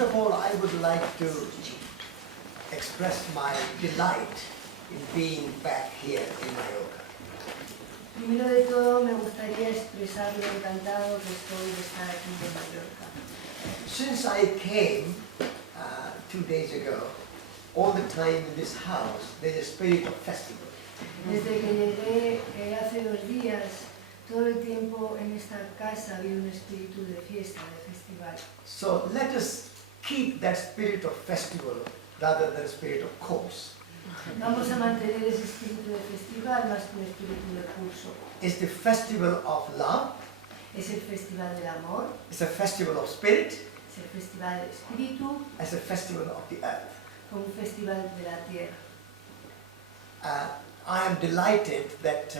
First of all, I would like to express my delight in being back here in Mallorca. Primero de todo, me gustaría expresar lo encantado que estoy de estar aquí en Mallorca. Since I came 2 days ago, all the time in this house, there's a spirit of festival. Desde que llegué hace 2 días, todo el tiempo en esta casa había un espíritu de fiesta, de festival. So let us keep that spirit of festival rather than spirit of course. Vamos a mantener ese espíritu de festival más que un espíritu de curso. It's the festival of love. Es el festival del amor, It's a festival of spirit. es el festival del espíritu, It's a festival of the earth. como un festival de la tierra. I am delighted that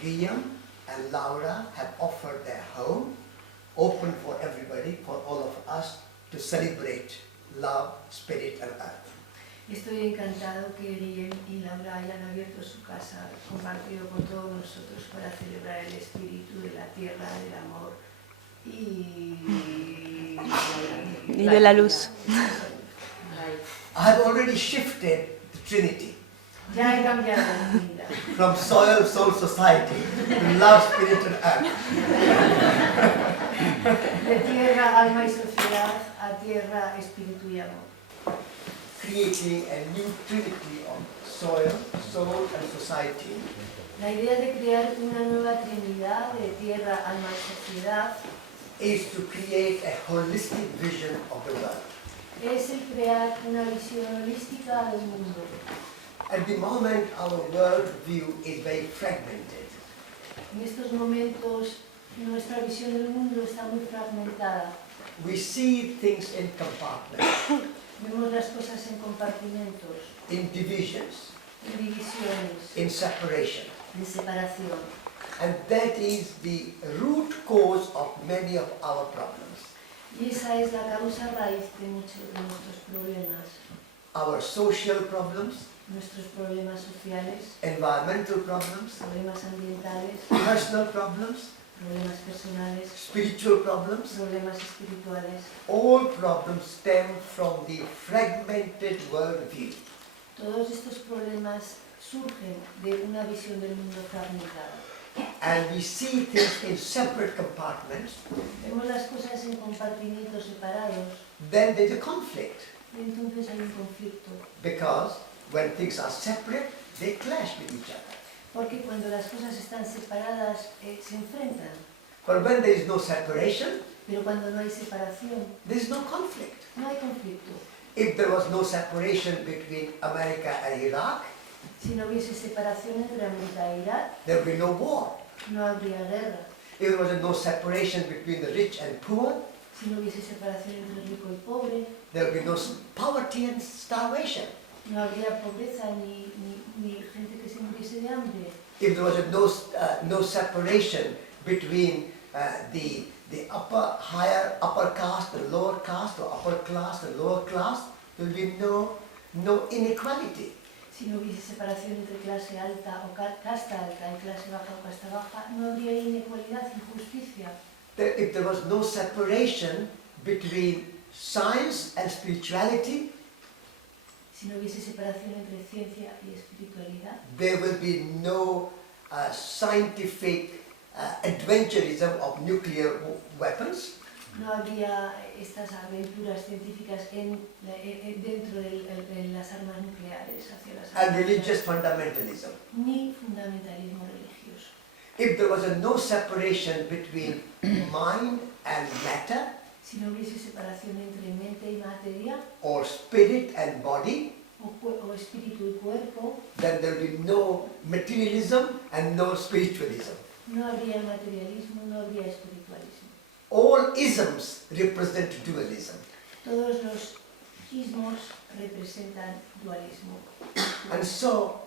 Guillaume and Laura have offered their home, open for everybody, for all of us to celebrate love, spirit and earth. Estoy encantado que Guillem y Laura hayan abierto su casa, compartido con todos nosotros para celebrar el espíritu de la tierra, del amor y de la luz. I have already shifted the Trinity Ya he cambiado la vida, from soil, soul, society to love, spirit and earth. de tierra, alma y sociedad a tierra, espíritu y amor. Creating a new Trinity of soil, soul and society La idea de crear una nueva trinidad de tierra, alma y sociedad is to create a holistic vision of the world. es el crear una visión holística del mundo. At the moment, our world view is very fragmented. En estos momentos nuestra visión del mundo está muy fragmentada. We see things in compartments, Vemos las cosas en compartimentos, in divisions, en divisiones, in separation. en separación. And that is the root cause of many of our problems. Y esa es la causa raíz de muchos de nuestros problemas. Our social problems, Nuestros problemas sociales, environmental problems, problemas ambientales, personal problems, problemas personales, spiritual problems. problemas espirituales. All problems stem from the fragmented worldview. Todos estos problemas surgen de una visión del mundo fragmentada. And we see things in separate compartments, Vemos las cosas en compartimientos separados then there's a conflict. y entonces hay un conflicto. Because when things are separate, they clash with each other. Porque cuando las cosas están separadas se enfrentan. But when there is no separation, Pero cuando no hay separación, there is no conflict. no hay conflicto. If there was no separation between America and Iraq, Si no hubiese separación entre América e Irak, there would be no war. no habría guerra. If there was no separation between the rich and poor, Si no hubiese separación entre rico y pobre, there would be no poverty and starvation. no habría pobreza ni gente que se muriese de hambre. If there was no separation between the upper caste and lower caste, or upper class and lower class, there will be no inequality. Si no hubiese separación entre clase alta o casta alta y clase baja o casta baja, no habría inequalidad, injusticia. If there was no separation between science and spirituality, Si no hubiese separación entre ciencia y espiritualidad, there will be no scientific adventurism of nuclear weapons. no habría estas aventuras científicas dentro de las armas nucleares hacia las And armas religious nucleares, fundamentalism. ni fundamentalismo religioso. If there was no separation between mind and matter, Si no hubiese separación entre mente y materia, or spirit and body, o espíritu y cuerpo, then there will be no materialism and no spiritualism. no habría materialismo, no habría espiritualismo. All isms represent dualism. Todos los ismos representan dualismo. And so,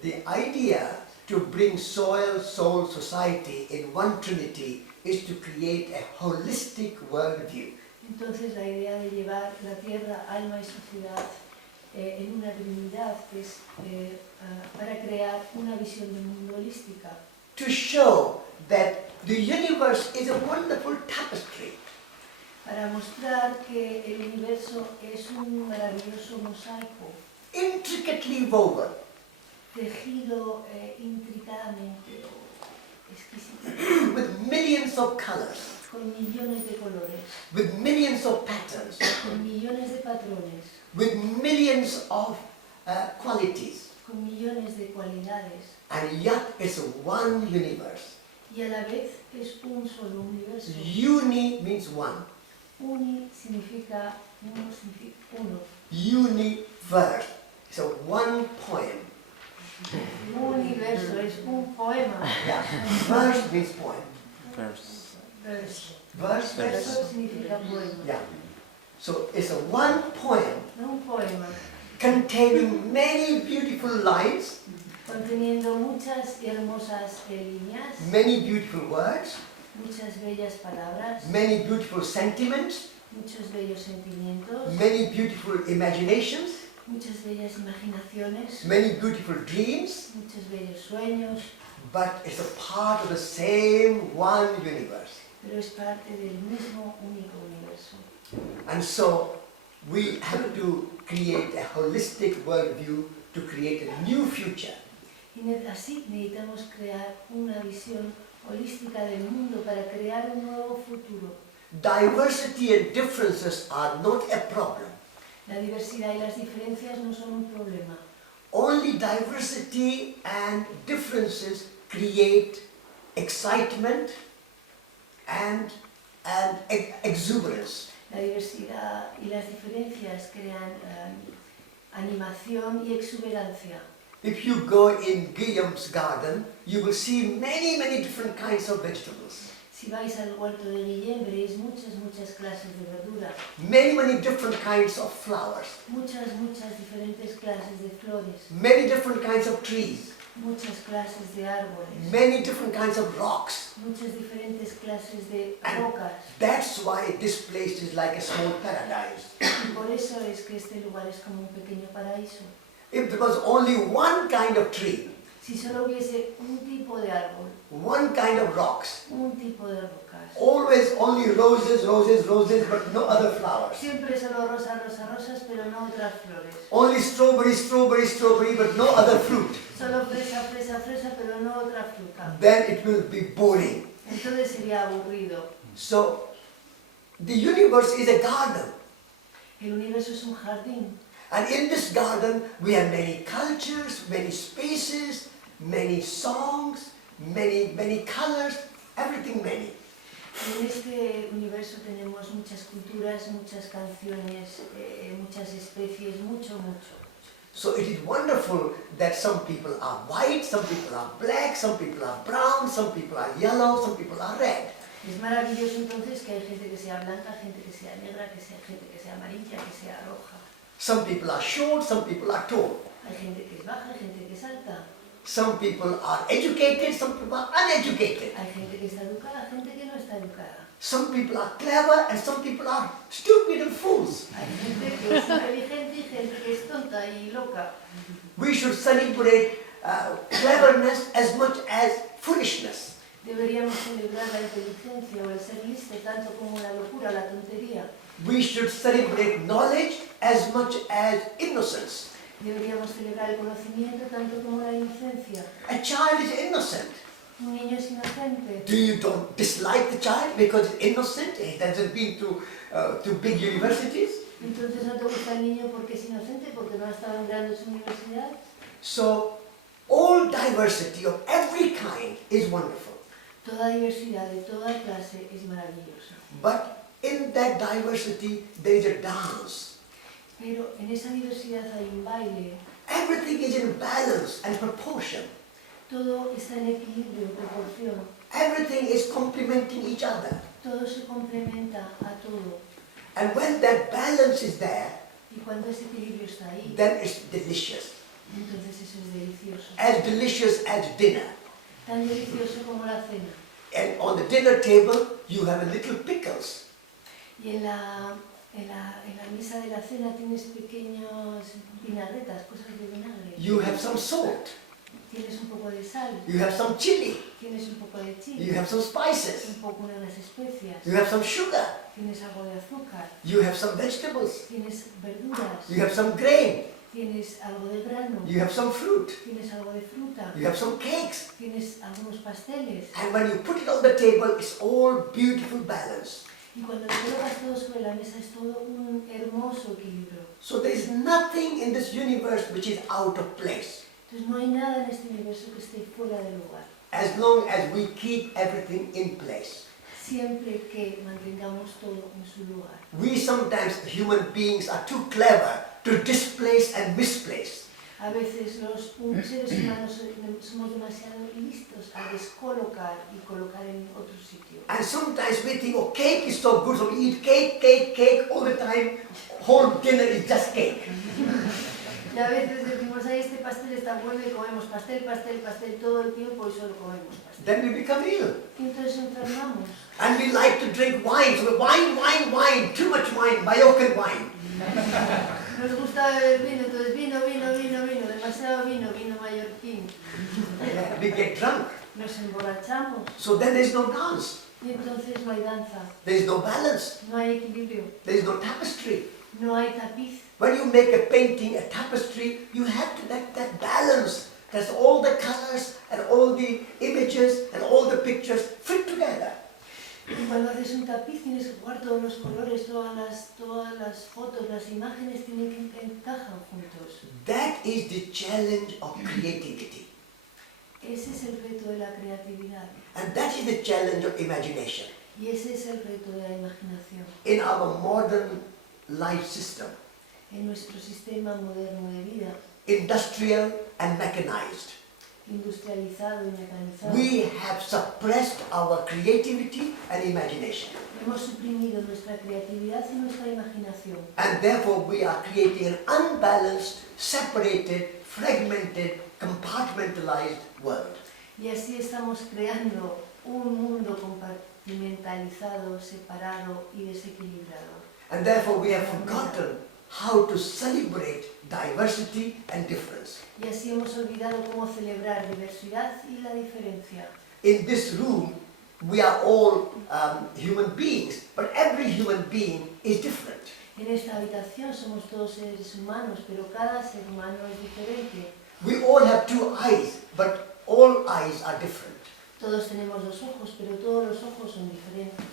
the idea to bring soil, soul, society in one trinity is to create a holistic worldview. Entonces la idea de llevar la tierra, alma y sociedad en una trinidad es para crear una visión del mundo holística. To show that the universe is a wonderful tapestry. para mostrar que el universo es un maravilloso mosaico, intricately woven, tejido intricadamente o exquisitamente, with millions of colors, con millones de colores, with millions of patterns, con millones de patrones, with millions of qualities, con millones de cualidades, and yet it's one universe. y a la vez es un solo universo. Uni means one. Uni significa uno. Universe. It's a one poem. Universo es un poema. Yeah. Verse means poem. Verso. Verse. Verso significa poema. Yeah. So it's a one poem No un poema, containing many beautiful lines, conteniendo muchas y hermosas líneas, many beautiful words, muchas bellas palabras, many beautiful sentiments, muchos bellos sentimientos, many beautiful imaginations, muchas bellas imaginaciones, many beautiful dreams, muchos bellos sueños, but it's a part of the same one universe. pero es parte del mismo único universo. And so we have to create a holistic worldview to create a new future. Y así necesitamos crear una visión holística del mundo para crear un nuevo futuro. Diversity and differences are not a problem. La diversidad y las diferencias no son un problema. Only diversity and differences create excitement and exuberance. La diversidad y las diferencias crean animación y exuberancia. If you go in Guillaume's garden, you will see many different kinds of vegetables. Si vais al huerto de Guillem veréis muchas clases de verdura, Many different kinds of flowers. muchas diferentes clases de flores, Many different kinds of trees. muchas clases de árboles, Many different kinds of rocks. muchas diferentes clases de And rocas. that's why this place is like a small paradise. Y por eso es que este lugar es como un pequeño paraíso. If there was only one kind of tree, Si solo hubiese un tipo de árbol, one kind of rocks, un tipo de rocas, always only roses, but no other flowers. siempre solo rosas, pero no otras flores. Only strawberry, but no other fruit. Solo fresa, pero no otra fruta. Then it will be boring. Entonces sería aburrido. So, the universe is a garden. El universo es un jardín. And in this garden, we have many cultures, many spaces, many songs, many colors, everything many. En este universo tenemos muchas culturas, muchas canciones, muchas especies, mucho. So it is wonderful that some people are white, some people are black, some people are brown, some people are yellow, some people are red. Es maravilloso entonces que hay gente que sea blanca, gente que sea negra, que sea gente que sea amarilla, que sea roja. Some people are short, some people are tall. Hay gente que es baja, hay gente que es alta. Some people are educated, some people are uneducated. Hay gente que está educada, gente que no está educada. Some people are clever and some people are stupid and fools. Hay gente que es inteligente y gente que es tonta y loca. We should celebrate cleverness as much as foolishness. Deberíamos celebrar la inteligencia o el ser listo tanto como la locura, la tontería. We should celebrate knowledge as much as innocence. Deberíamos celebrar el conocimiento tanto como la inocencia. A child is innocent. Un niño es inocente. Do you don't dislike the child because it's innocent? It hasn't been to big universities. Entonces no te gusta el niño porque es inocente, porque no ha estado en grandes universidades. So all diversity of every kind is wonderful. Toda diversidad de toda clase es maravillosa. But in that diversity there is a dance. Pero en esa diversidad hay un baile. Everything is in balance and proportion. Todo está en equilibrio, en proporción. Everything is complementing each other. Todo se complementa a todo. And when that balance is there, Y cuando ese equilibrio está ahí, then it's delicious. entonces eso es delicioso. As delicious as dinner. Tan delicioso como la cena. And on the dinner table, you have a little pickles. Y en la mesa de la cena tienes pequeñas vinagretas, cosas de vinagre. You have some salt. Tienes un poco de sal, You have some chili. tienes un poco de You chile, have some spices. un poco unas especias, You have some sugar. tienes algo de azúcar, you have some vegetables, tienes verduras, you have some grain, tienes algo de grano, you have some fruit, tienes algo de fruta, you have some cakes. tienes algunos pasteles. And when you put it on the table, it's all beautiful balance. Y cuando lo colocas todo sobre la mesa es todo un hermoso equilibrio. So there is nothing in this universe which is out of place. Entonces no hay nada en este universo que esté fuera de lugar. As long as we keep everything in place. Siempre que mantengamos todo en su lugar. We sometimes, human beings, are too clever to displace and misplace. A veces los seres humanos somos demasiado listos a descolocar y colocar en otro sitio. And sometimes we think, oh, cake is so good, so we eat cake, cake, cake all the time. Whole dinner is just cake. Y a veces decimos, ay, este pastel está bueno y comemos pastel, pastel, pastel todo el tiempo y solo comemos pastel. Then we become ill. Y entonces enfermamos. And we like to drink wine. So wine, wine, wine, too much wine, Mallorcan wine. Nos gusta beber vino, entonces vino, vino, vino, vino, demasiado vino, vino mallorquín. We get drunk. Nos emborrachamos So then there's no dance. y entonces no hay danza, There's no balance. no hay equilibrio, There's no tapestry. no hay tapiz. When you make a painting, a tapestry, you have to that balance. That's all the colors and all the images and all the pictures fit together. Y cuando haces un tapiz tienes que jugar todos los colores, todas las fotos, las imágenes tienen que encajar juntos. That is the challenge of creativity. Ese es el reto de la creatividad And that is the challenge of imagination. y ese es el reto de la imaginación. In our modern life system, En nuestro sistema moderno de vida, industrial and mechanized, industrializado y mecanizado, we have suppressed our creativity and imagination. hemos suprimido nuestra creatividad y nuestra imaginación. And therefore we are creating an unbalanced, separated, fragmented, compartmentalized world. Y así estamos creando un mundo compartimentalizado, separado y desequilibrado. And therefore we have forgotten how to celebrate diversity and difference. Y así hemos olvidado cómo celebrar diversidad y la diferencia. In this room, we are all human beings, but every human being is different. En esta habitación somos todos seres humanos, pero cada ser humano es diferente. We all have two eyes, but all eyes are different. Todos tenemos dos ojos, pero todos los ojos son diferentes.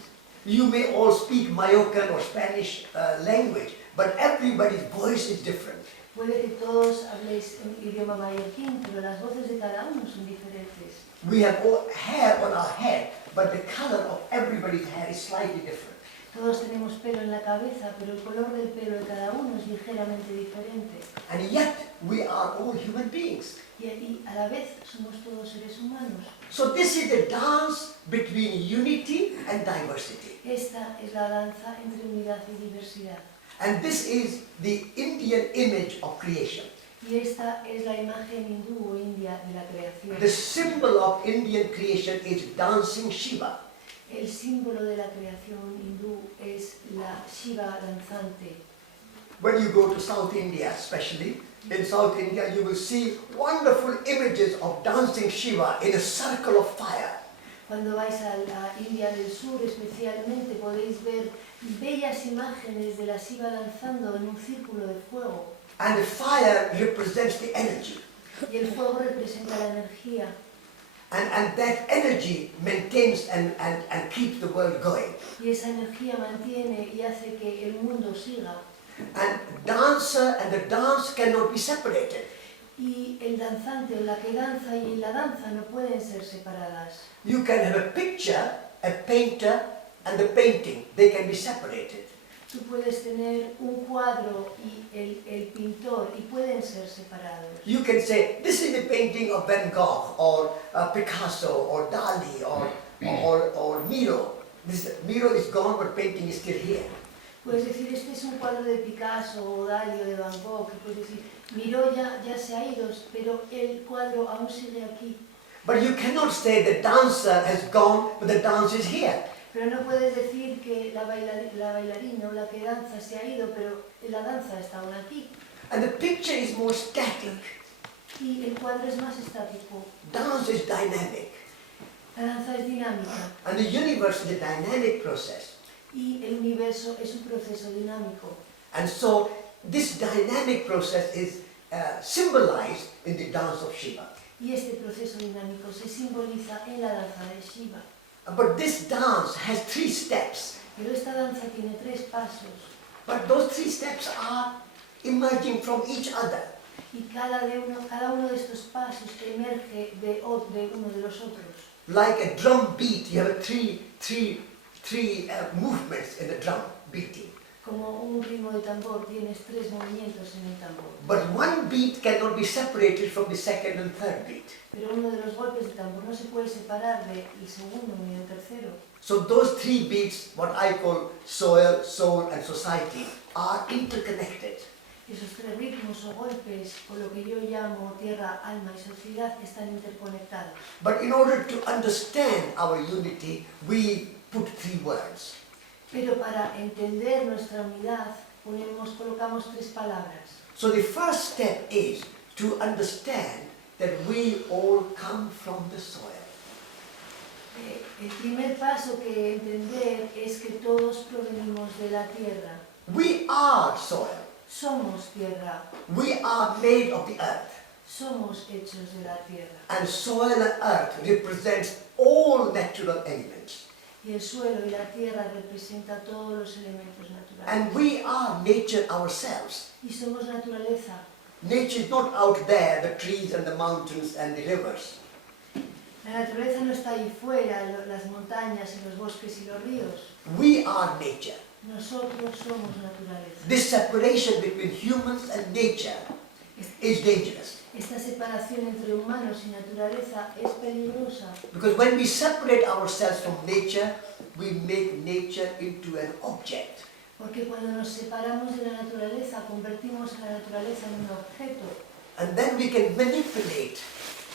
You may all speak Mallorcan or Spanish language, but everybody's voice is different. Puede que todos habléis en idioma mallorquín, pero las voces de cada uno son diferentes. We have all hair on our head, but the color of everybody's hair is slightly different. Todos tenemos pelo en la cabeza, pero el color del pelo de cada uno es ligeramente diferente. And yet, we are all human beings. Y a la vez somos todos seres humanos. So this is the dance between unity and diversity. Esta es la danza entre unidad y diversidad. And this is the Indian image of creation. Y esta es la imagen hindú o india de la creación. The symbol of Indian creation is dancing Shiva. El símbolo de la creación hindú es la Shiva danzante. When you go to South India especially, in South India you will see wonderful images of dancing Shiva in a circle of fire. Cuando vais a la India del Sur especialmente podéis ver bellas imágenes de la Shiva danzando en un círculo de fuego. And the fire represents the energy. Y el fuego representa la energía. And that energy maintains and keeps the world going. Y esa energía mantiene y hace que el mundo siga. And dancer and the dance cannot be separated. Y el danzante o la que danza y la danza no pueden ser separadas. You can have a picture, a painter, and the painting. They can be separated. Tú puedes tener un cuadro y el pintor y pueden ser separados. You can say, this is the painting of Van Gogh, or Picasso, or Dali, or Miro. Miro is gone, but painting is still here. Puedes decir, este es un cuadro de Picasso o Dali o de Van Gogh, que puedes decir, Miró ya se ha ido, pero el cuadro aún sigue aquí. But you cannot say the dancer has gone, but the dance is here. Pero no puedes decir que la bailarina o la que danza se ha ido, pero la danza está aún aquí. And the picture is more static. Y el cuadro es más estático. Dance is dynamic. La danza es dinámica. And the universe is a dynamic process. y el universo es un proceso dinámico. And so this dynamic process is symbolized in the dance of Shiva. Y este proceso dinámico se simboliza en la danza de Shiva. But this dance has 3 steps. Pero esta danza tiene 3 pasos But those 3 steps are emerging from each other. y cada uno de estos pasos emerge de uno de los otros. Like a drum beat, you have three movements in the drum beating. Como un ritmo de tambor, tienes 3 movimientos en el tambor. But one beat cannot be separated from the second and third beat. Pero uno de los golpes de tambor no se puede separar del segundo ni del tercero. So those 3 beats, what I call soil, soul and society, are interconnected. Esos 3 ritmos o golpes, o lo que yo llamo tierra, alma y sociedad, están interconectados. But in order to understand our unity, we put 3 words. Pero para entender nuestra unidad, colocamos 3 palabras. So the first step is to understand that we all come from the soil. El primer paso que entender es que todos provenimos de la tierra. We are soil. Somos tierra, We are made of the earth. somos hechos de la tierra. And soil and earth represents all natural elements. Y el suelo y la tierra representan todos los elementos naturales. And we are nature ourselves. Y somos naturaleza. Nature is not out there, the trees and the mountains and the rivers. La naturaleza no está ahí fuera, las montañas y los bosques y los ríos. We are nature. Nosotros somos naturaleza. This separation between humans and nature is dangerous. Esta separación entre humanos y naturaleza es peligrosa. Because when we separate ourselves from nature, we make nature into an object. Porque cuando nos separamos de la naturaleza, convertimos a la naturaleza en un objeto. And then we can manipulate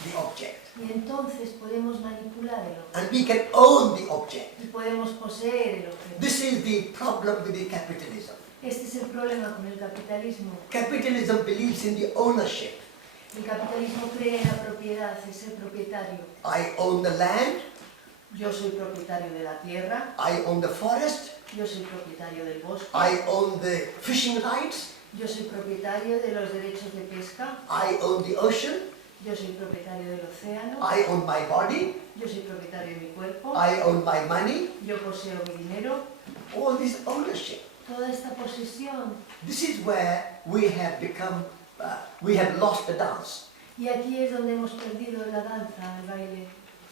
the object. Y entonces podemos manipularlo. And we can own the object. Y podemos poseer el objeto. This is the problem with the capitalism. Este es el problema con el capitalismo. Capitalism believes in the ownership. El capitalismo cree en la propiedad, es el propietario. I own the land, Yo soy propietario de la tierra, I own the forest, yo soy propietario del bosque, I own the fishing rights, yo soy propietario de los derechos de pesca, I own the ocean, yo soy propietario del océano, I own my body, yo soy propietario de mi cuerpo, I own my money, yo poseo mi dinero. all this ownership. Toda esta posesión. This is where we have become, we have lost the dance. Y aquí es donde hemos perdido la danza, el baile.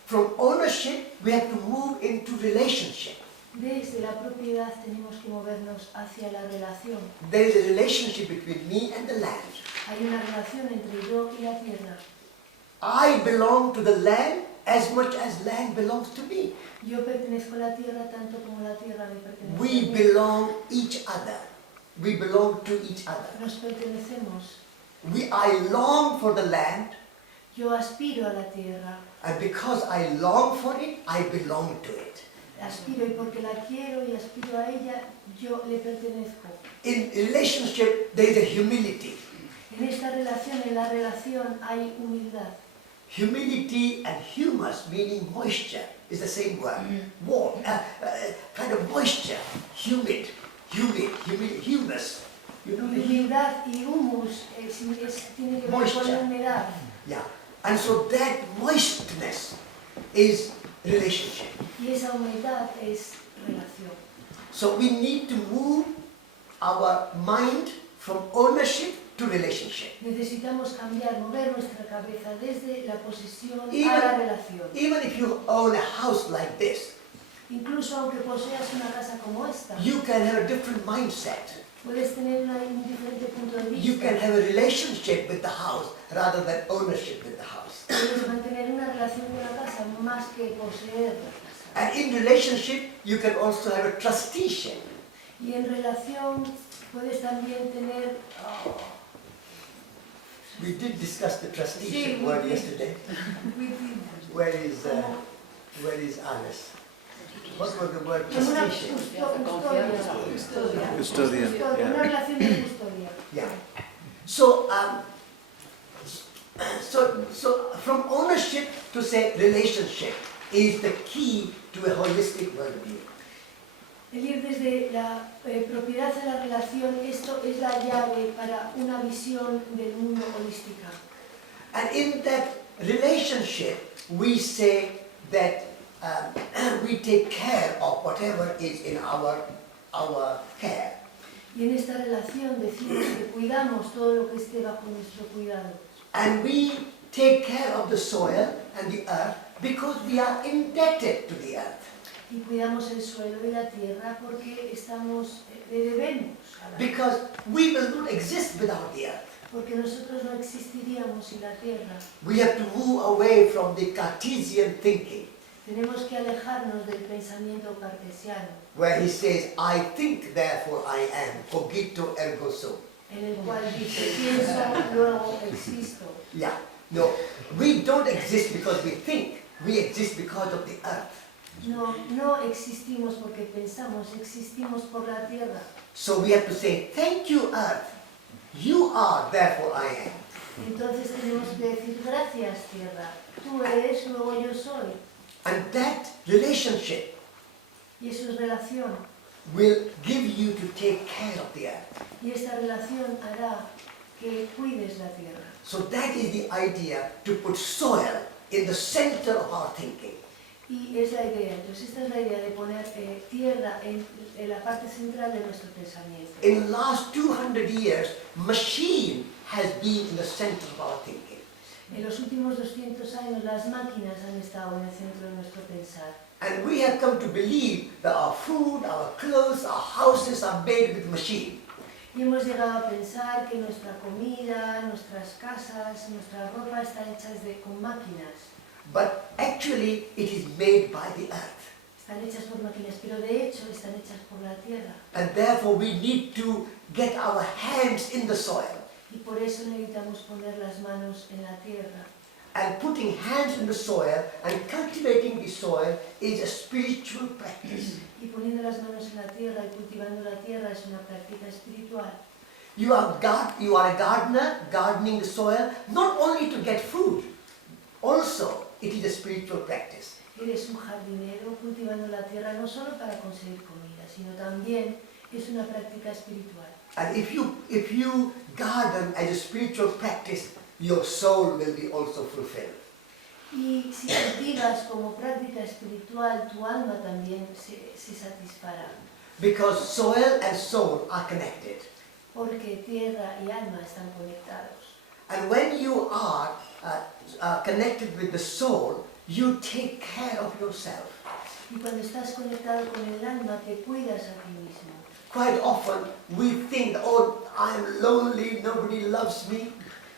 From ownership, we have to move into relationship. Desde la propiedad tenemos que movernos hacia la relación. There is a relationship between me and the land. Hay una relación entre yo y la tierra. I belong to the land as much as land belongs to me. Yo pertenezco a la tierra tanto como la tierra me pertenece We a mí. belong each other. We belong to each other. Nos pertenecemos. I long for the land, Yo aspiro a la tierra. and because I long for it, I belong to it. Aspiro y porque la quiero y aspiro a ella, yo le pertenezco. In relationship, there is a humility. En esta relación, en la relación, hay humildad. Humility and humus, meaning moisture, is the same word. Warm, kind of moisture, humus. You know the Humildad y humus tiene que ver con la Moisture. humedad. Yeah. And so that moistness is relationship. Y esa humedad es relación. So we need to move our mind from ownership to relationship. Necesitamos cambiar, mover nuestra cabeza desde la posesión a la Even, relación. even if you own a house like this, Incluso aunque poseas una casa como esta, you can have a different mindset. puedes tener un diferente punto de You can vista. have a relationship with the house rather than ownership with the house. Puedes mantener una relación con la casa más que poseer la casa. And in relationship, you can also have a trusteeship. Y en relación puedes también tener... We did discuss the trusteeship Sí, word we did. yesterday. Where is Alice? What was the word Como una trusteeship? custodia. Custodian, Una yeah. relación de custodia. Yeah. So, so from ownership to, say, relationship is the key to a holistic worldview. El ir desde la propiedad a la relación, esto es la llave para una visión del mundo holística. And in that relationship, we say that we take care of whatever is in our care. Y en esta relación decimos que cuidamos todo lo que esté bajo nuestro cuidado. And we take care of the soil and the earth because we are indebted to the earth. Y cuidamos el suelo y la tierra porque le debemos a la tierra. Because we will not exist without the earth. Porque nosotros no existiríamos sin la tierra. We have to move away from the Cartesian thinking, Tenemos que alejarnos del pensamiento cartesiano, where he says, I think, therefore I am, cogito ergo sum. en el cual dice, pienso, luego existo. Yeah, no, we don't exist because we think, we exist because of the earth. No existimos porque pensamos, existimos por la tierra. So we have to say, thank you, earth. You are, therefore I am. Entonces tenemos que decir, gracias tierra, tú eres, luego yo soy. And that relationship Y eso es relación. will give you to take care of the earth. Y esta relación hará que cuides la tierra. So that is the idea, to put soil in the center of our thinking. Y es la idea, entonces esta es la idea de poner tierra en la parte central de nuestro pensamiento. In the last 200 years, machine has been in the center of our thinking. En los últimos 200 años las máquinas han estado en el centro de nuestro pensar. And we have come to believe that our food, our clothes, our houses are made with machine. Y hemos llegado a pensar que nuestra comida, nuestras casas, nuestra ropa están hechas con máquinas. But actually, it is made by the earth. Están hechas por máquinas, pero de hecho están hechas por la tierra. And therefore, we need to get our hands in the soil. Y por eso necesitamos poner las manos en la tierra. And putting hands in the soil and cultivating the soil is a spiritual practice. Y poniendo las manos en la tierra y cultivando la tierra es una práctica espiritual. You are a gardener, gardening the soil, not only to get food, also it is a spiritual practice. Eres un jardinero cultivando la tierra no solo para conseguir comida, sino también es una práctica espiritual. And if you garden as a spiritual practice, your soul will be also fulfilled. Y si cultivas como práctica espiritual, tu alma también se satisfará. Because soil and soul are connected. Porque tierra y alma están conectados. And when you are connected with the soul, you take care of yourself. Y cuando estás conectado con el alma, te cuidas a ti mismo. Quite often we think, oh, I'm lonely, nobody loves me.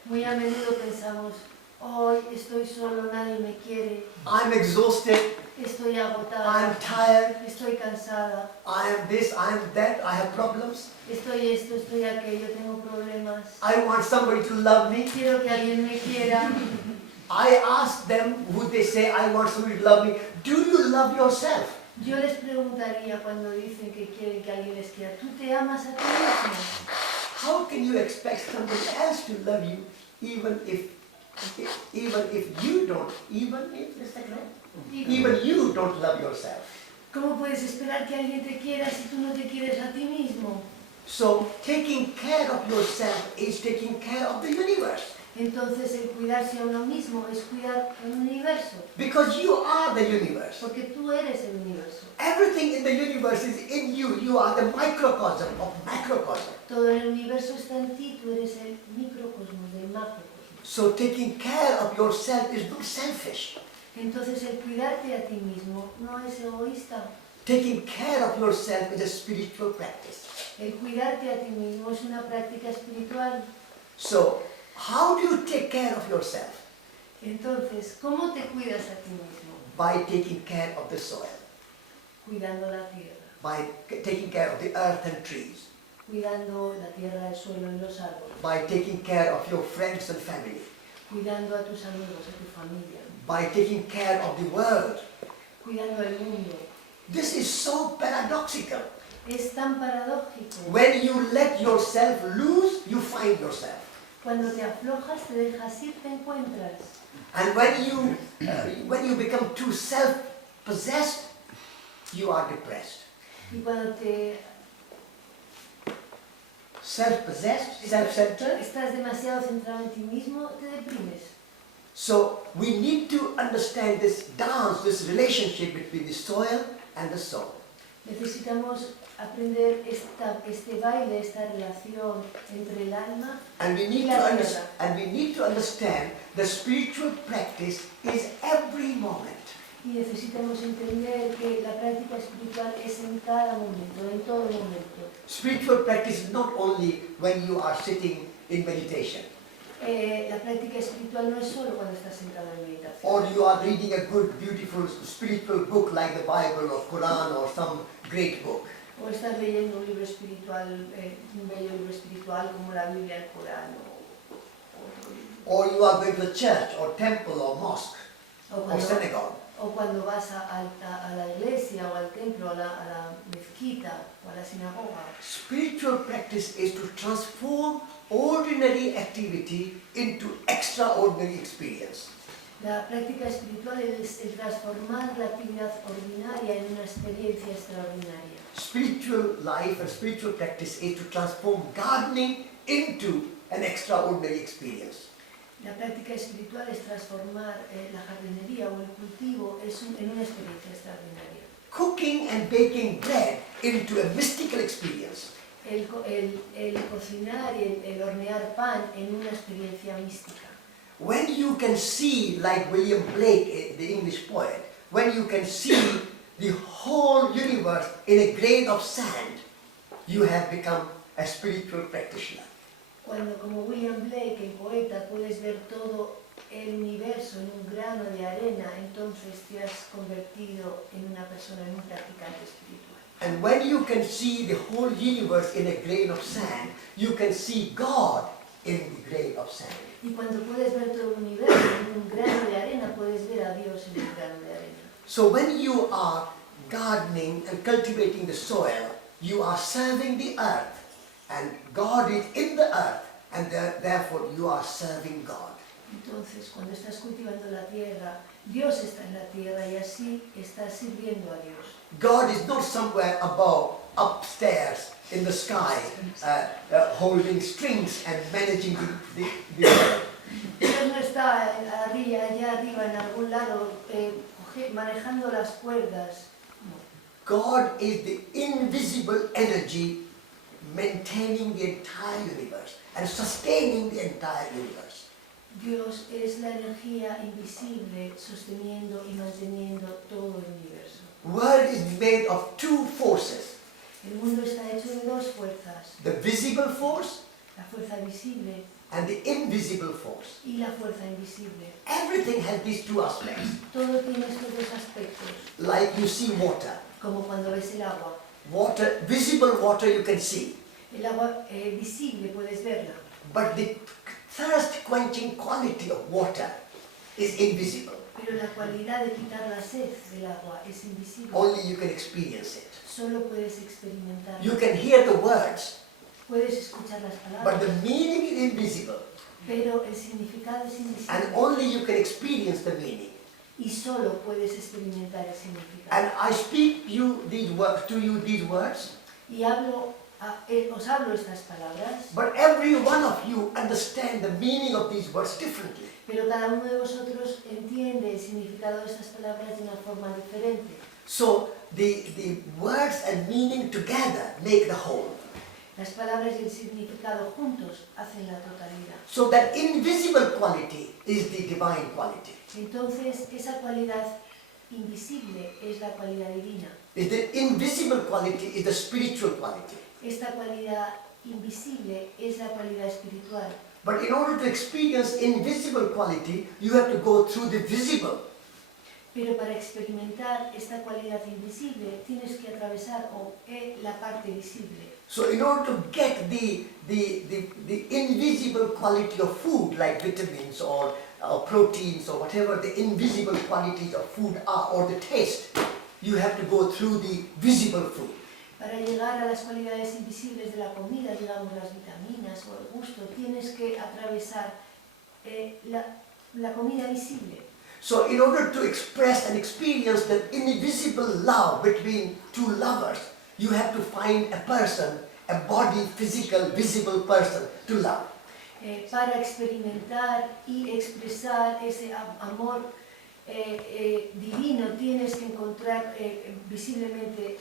Muy a menudo pensamos, hoy estoy solo, nadie me quiere, I'm exhausted, estoy agotada, I'm tired, estoy cansada, I am this, I am that, I have problems. estoy esto, estoy aquello, tengo problemas. I want somebody to love me. Quiero que alguien me quiera. I ask them, would they say, I want somebody to love me? Do you love yourself? Yo les preguntaría cuando dicen que quieren que alguien les quiera, ¿tú te amas a ti mismo? How can you expect somebody else to love you even if you don't, even you don't love yourself? ¿Cómo puedes esperar que alguien te quiera si tú no te quieres a ti mismo? So taking care of yourself is taking care of the universe. Entonces el cuidarse a uno mismo es cuidar el universo. Because you are the universe. Porque tú eres el universo. Everything in the universe is in you. You are the microcosm of macrocosm. Todo el universo está en ti, tú eres el microcosmos del macrocosmos. So taking care of yourself is not selfish. Entonces el cuidarte a ti mismo no es egoísta. Taking care of yourself is a spiritual practice. El cuidarte a ti mismo es una práctica espiritual. So, how do you take care of yourself? Entonces, ¿cómo te cuidas a ti mismo? By taking care of the soil, Cuidando la tierra. by taking care of the earth and trees, Cuidando la tierra, el suelo y los árboles. by taking care of your friends and family, Cuidando a tus amigos, a tu familia. by taking care of the world. Cuidando el mundo. This is so paradoxical. Es tan paradójico. When you let yourself loose, you find yourself. Cuando te aflojas, te dejas ir, te encuentras. And when you become too self-possessed, you are depressed. Y cuando te self-possessed, self-centered. estás demasiado centrado en ti mismo, te deprimes. So we need to understand this dance, this relationship between the soil and the soul. Necesitamos aprender este baile, esta relación entre el alma And we y need la to tierra. understand the spiritual practice is every moment. Y necesitamos entender que la práctica espiritual es en cada momento, en todo momento. Spiritual practice is not only when you are sitting in meditation, La práctica espiritual no es solo cuando estás sentado en meditación. or you are reading a good, beautiful spiritual book like the Bible or Quran or some great book. O estás leyendo un libro espiritual, un bello libro espiritual como la Biblia, el Corán o otro libro. Or you are going to the church or temple or mosque O or synagogue. cuando vas a la iglesia o al templo, a la mezquita o a la sinagoga. Spiritual practice is to transform ordinary activity into extraordinary experience. La práctica espiritual es el transformar la actividad ordinaria en una experiencia extraordinaria. Spiritual life and spiritual practice is to transform gardening into an extraordinary experience. La práctica espiritual es transformar la jardinería o el cultivo en una experiencia extraordinaria. Cooking and baking bread into a mystical experience. El cocinar y el hornear pan en una experiencia mística. When you can see, like William Blake, the English poet, when you can see the whole universe in a grain of sand, you have become a spiritual practitioner. Cuando, como William Blake, el poeta, puedes ver todo el universo en un grano de arena, entonces te has convertido en una persona, en un practicante espiritual. And when you can see the whole universe in a grain of sand, you can see God in the grain of sand. Y cuando puedes ver todo el universo en un grano de arena, puedes ver a Dios en un grano de arena. So when you are gardening and cultivating the soil, you are serving the earth. And God is in the earth, and therefore you are serving God. Entonces, cuando estás cultivando la tierra, Dios está en la tierra y así estás sirviendo a Dios. God is not somewhere above, upstairs in the sky, holding strings and managing the world. Dios no está allá arriba en algún lado manejando las cuerdas. No. God is the invisible energy maintaining the entire universe and sustaining the entire universe. Dios es la energía invisible sosteniendo y manteniendo todo el universo. World is made of two forces. El mundo está hecho de dos fuerzas, The visible force la fuerza visible and the invisible force. y la fuerza invisible. Everything has these two aspects. Todo tiene estos dos aspectos, Like you see water. como cuando ves el agua. Water, visible water you can see. El agua visible puedes verla, But the thirst quenching quality of water is invisible. pero la cualidad de quitar la sed del agua es invisible. Only you can experience it. Solo puedes experimentarla. You can hear the words, Puedes escuchar las but the palabras, meaning is invisible. pero el significado es And invisible. only you can experience the meaning. Y solo puedes experimentar el significado. And I speak to you these words, Y os hablo estas palabras, but every one of you understand the meaning of these words differently. pero cada uno de vosotros entiende el significado de estas palabras de una forma diferente. So the words and meaning together make the whole. Las palabras y el significado juntos hacen la totalidad. So that invisible quality is the divine quality. Entonces, esa cualidad invisible es la cualidad divina. The invisible quality is the spiritual quality. Esta cualidad invisible es la cualidad espiritual. But in order to experience invisible quality, you have to go through the visible. Pero para experimentar esta cualidad invisible tienes que atravesar la parte visible. So in order to get the invisible quality of food, like vitamins or proteins or whatever the invisible qualities of food are, or the taste, you have to go through the visible food. Para llegar a las cualidades invisibles de la comida, digamos las vitaminas o el gusto, tienes que atravesar la comida visible. So in order to express and experience the invisible love between two lovers, you have to find a person, a body, physical, visible person to love. Para experimentar y expresar ese amor divino tienes que encontrar visiblemente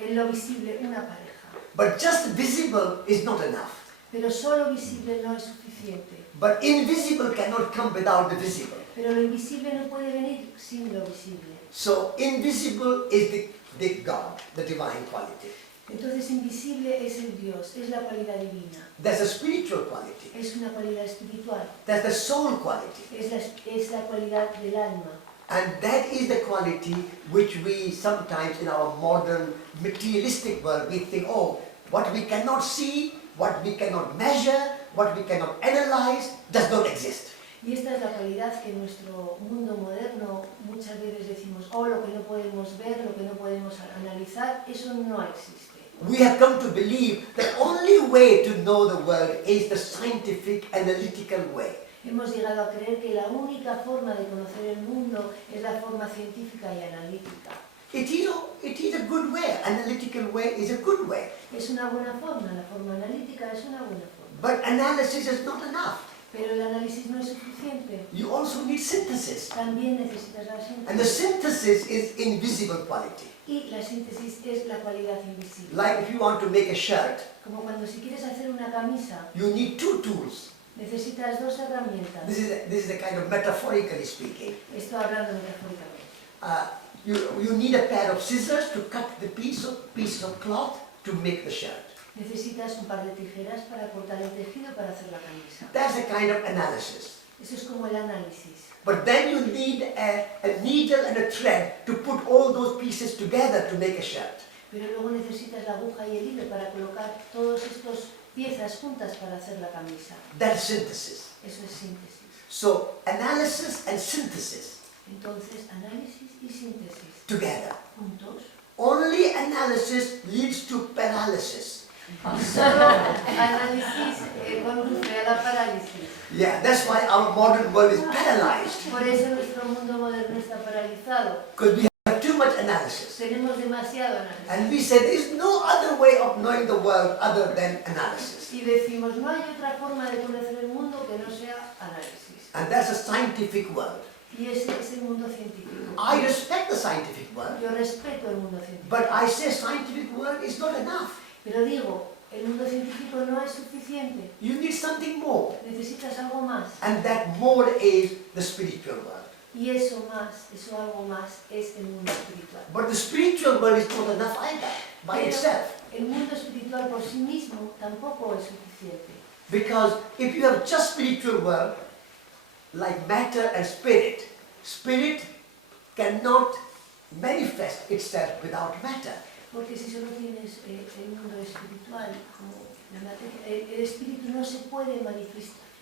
en lo visible una pareja. But just visible is not enough. Pero solo visible no es suficiente. But invisible cannot come without the visible. Pero lo invisible no puede venir sin lo visible. So invisible is the God, the divine quality. Entonces invisible es el Dios, es la cualidad divina. There's a spiritual quality. Es una cualidad espiritual. There's the soul quality. Es la cualidad del alma. And that is the quality which we sometimes in our modern materialistic world, we think, oh, what we cannot see, what we cannot measure, what we cannot analyze, does not exist. Y esta es la cualidad que en nuestro mundo moderno muchas veces decimos, oh, lo que no podemos ver, lo que no podemos analizar, eso no existe. We have come to believe the only way to know the world is the scientific, analytical way. Hemos llegado a creer que la única forma de conocer el mundo es la forma científica y analítica. It is a good way. Analytical way is a good way. Es una buena forma, la forma analítica es una buena forma. But analysis is not enough. Pero el análisis no es suficiente. You also need synthesis. También necesitas la síntesis. And the synthesis is invisible quality. Y la síntesis es la cualidad invisible. Like if you want to make a shirt, Como cuando si quieres hacer una camisa, you need two tools. necesitas dos herramientas. This is a kind of metaphorically speaking. Estoy hablando metafóricamente. You need a pair of scissors to cut the pieces of cloth to make the shirt. Necesitas un par de tijeras para cortar el tejido para hacer la camisa. That's a kind of analysis. Eso es como el análisis. But then you need a needle and a thread to put all those pieces together to make a shirt. Pero luego necesitas la aguja y el hilo para colocar todas estas piezas juntas para hacer la camisa. That's synthesis. Eso es síntesis. So analysis and synthesis Entonces, análisis y síntesis together. juntos. Only analysis leads to paralysis. Solo análisis conduce a la parálisis. Yeah, that's why our modern world is paralyzed. Por eso nuestro mundo moderno está paralizado. Because we have too much analysis. Tenemos demasiado análisis. And we say there is no other way of knowing the world other than analysis. Y decimos, no hay otra forma de conocer el mundo que no sea análisis. And that's a scientific world. Y ese es el mundo científico. I respect the scientific world, Yo respeto el mundo científico. but I say scientific world is not enough. Pero digo, el mundo científico no es suficiente. You need something more. Necesitas algo más. And that more is the spiritual world. Y eso más, eso algo más, es el mundo espiritual. But the spiritual world is not enough either, by Pero itself. el mundo espiritual por sí mismo tampoco es suficiente. Because if you have just spiritual world, like matter and spirit, spirit cannot manifest itself without matter. Porque si solo tienes el mundo espiritual como la materia, el espíritu no se puede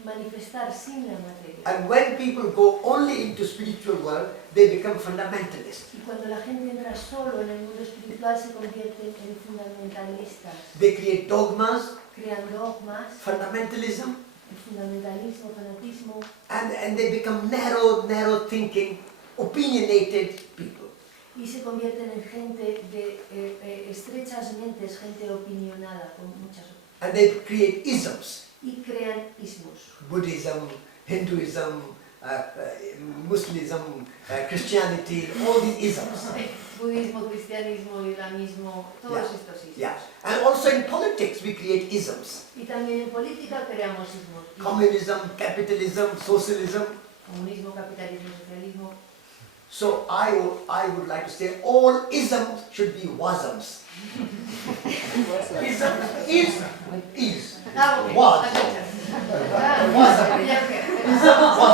manifestar sin la materia. And when people go only into spiritual world, they become fundamentalists. Y cuando la gente entra solo en el mundo espiritual se convierten en fundamentalistas. They create dogmas, Crean dogmas, fundamentalism, el fundamentalismo, fanatismo, and they become narrow thinking, opinionated people. y se convierten en gente de estrechas mentes, gente opinionada, con muchas opiniones. And they create isms. Y crean ismos. Buddhism, Hinduism, Muslimism, Christianity, all these isms. Budismo, cristianismo, islamismo, todos estos ismos. Yeah. And also in politics we create isms. Y también en política creamos ismos. Communism, capitalism, socialism. Comunismo, capitalismo, socialismo. So I would like to say all isms should be wasms. Ism is. Was.